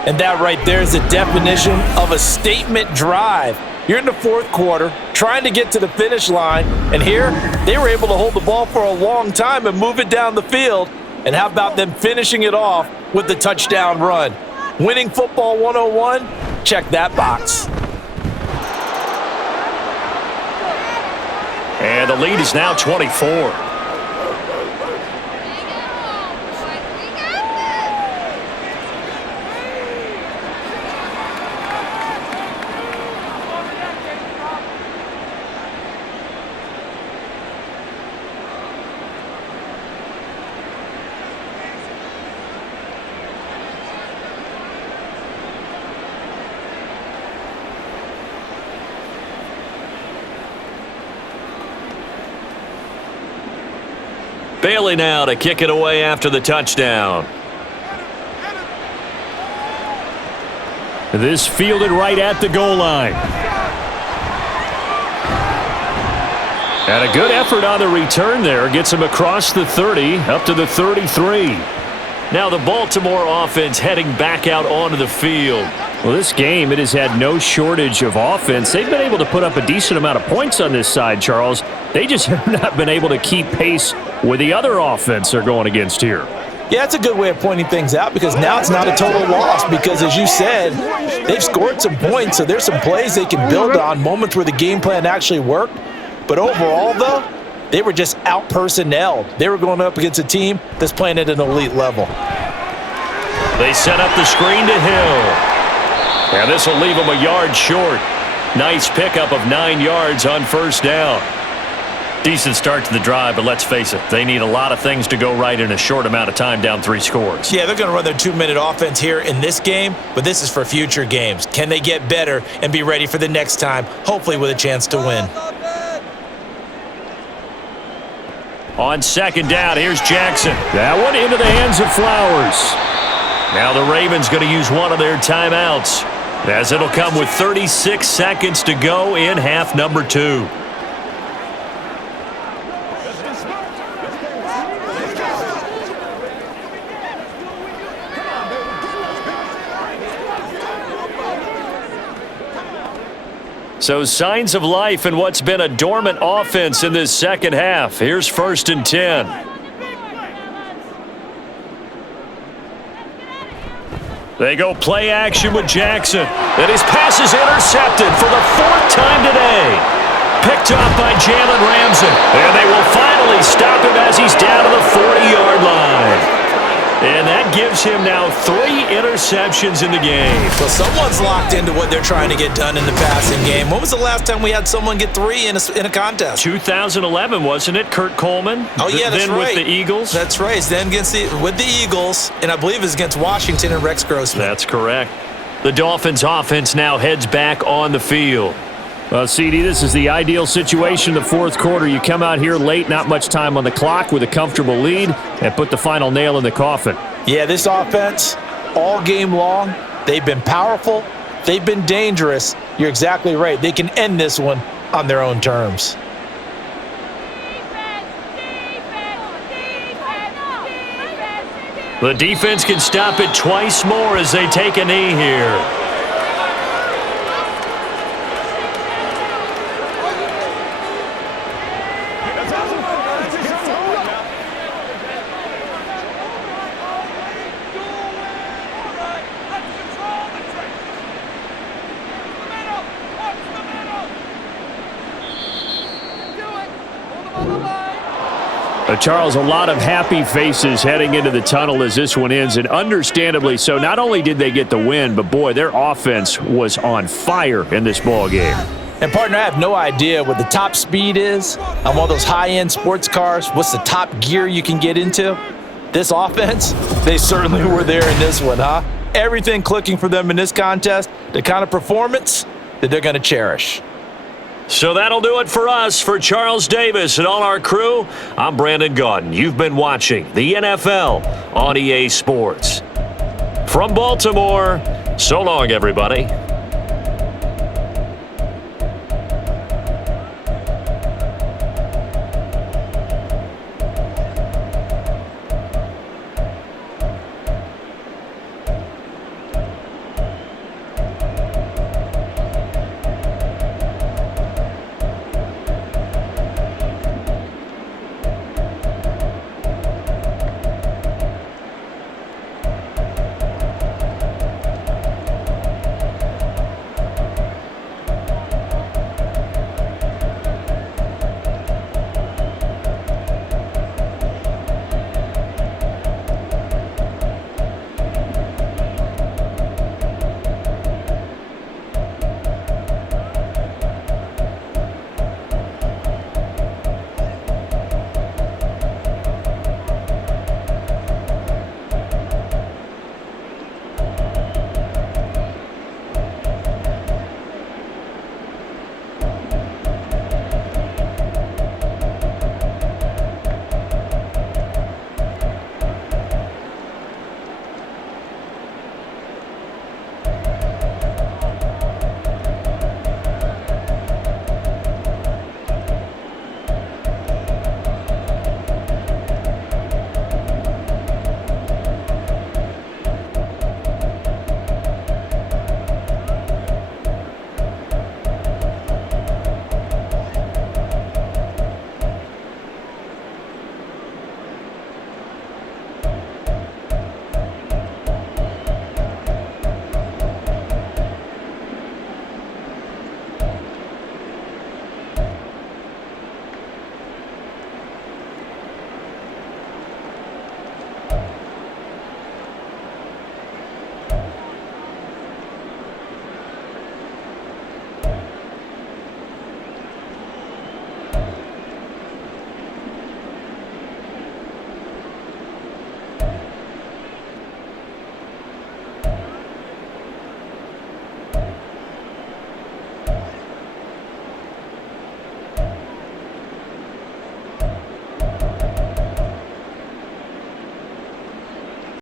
And that right there is the definition of a statement drive. You're in the 4th quarter, trying to get to the finish line, and here they were able to hold the ball for a long time and move it down the field. And how about them finishing it off with the touchdown run? Winning football 101? Check that box. And the lead is now 24. Bailey now to kick it away after the touchdown. This fielded right at the goal line. And a good effort on the return there. Gets him across the 30, up to the 33. Now the Baltimore offense heading back out onto the field. Well, this game, it has had no shortage of offense. They've been able to put up a decent amount of points on this side, Charles. They just have not been able to keep pace with the other offense they're going against here. Yeah, that's a good way of pointing things out because now it's not a total loss because, as you said, they've scored some points, so there's some plays they can build on, moments where the game plan actually worked. But overall, though, they were just out-personnelled. They were going up against a team that's playing at an elite level. They set up the screen to Hill. And this will leave them a yard short. Nice pickup of 9 yards on 1st down. Decent start to the drive, but let's face it, they need a lot of things to go right in a short amount of time down 3 scores. Yeah, they're going to run their 2-minute offense here in this game, but this is for future games. Can they get better and be ready for the next time, hopefully with a chance to win? On 2nd down, here's Jackson. That one into the hands of Flowers. Now the Ravens going to use one of their timeouts, as it'll come with 36 seconds to go in half number 2. So signs of life in what's been a dormant offense in this second half. Here's 1st and 10. They go play action with Jackson. And his pass is intercepted for the 4th time today. Picked off by Jalen Ramsey. And they will finally stop him as he's down to the 40-yard line. And that gives him now 3 interceptions in the game. Well, someone's locked into what they're trying to get done in the passing game. When was the last time we had someone get 3 in a contest? 2011, wasn't it? Kurt Coleman? Oh, yeah, that's then right. with the Eagles? That's right. Then with the Eagles, and I believe it's against Washington and Rex Grossman. That's correct. The Dolphins offense now heads back on the field. Well, CD, this is the ideal situation in the 4th quarter. You come out here late, not much time on the clock with a comfortable lead, and put the final nail in the coffin. Yeah, this offense, all game long, They've been powerful. They've been dangerous. You're exactly right. They can end this one on their own terms. The defense can stop it twice more as they take a knee here. Charles, a lot of happy faces heading into the tunnel as this one ends, and understandably so. Not only did they get the win, but boy, their offense was on fire in this ball game. And partner, I have no idea what the top speed is on one of those high-end sports cars. What's the top gear you can get into? This offense, they certainly were there in this one, huh? Everything clicking for them in this contest, the kind of performance that they're going to cherish. So that'll do it for us. For Charles Davis and all our crew, I'm Brandon Gaudin. You've been watching the NFL on EA Sports. From Baltimore, so long, everybody.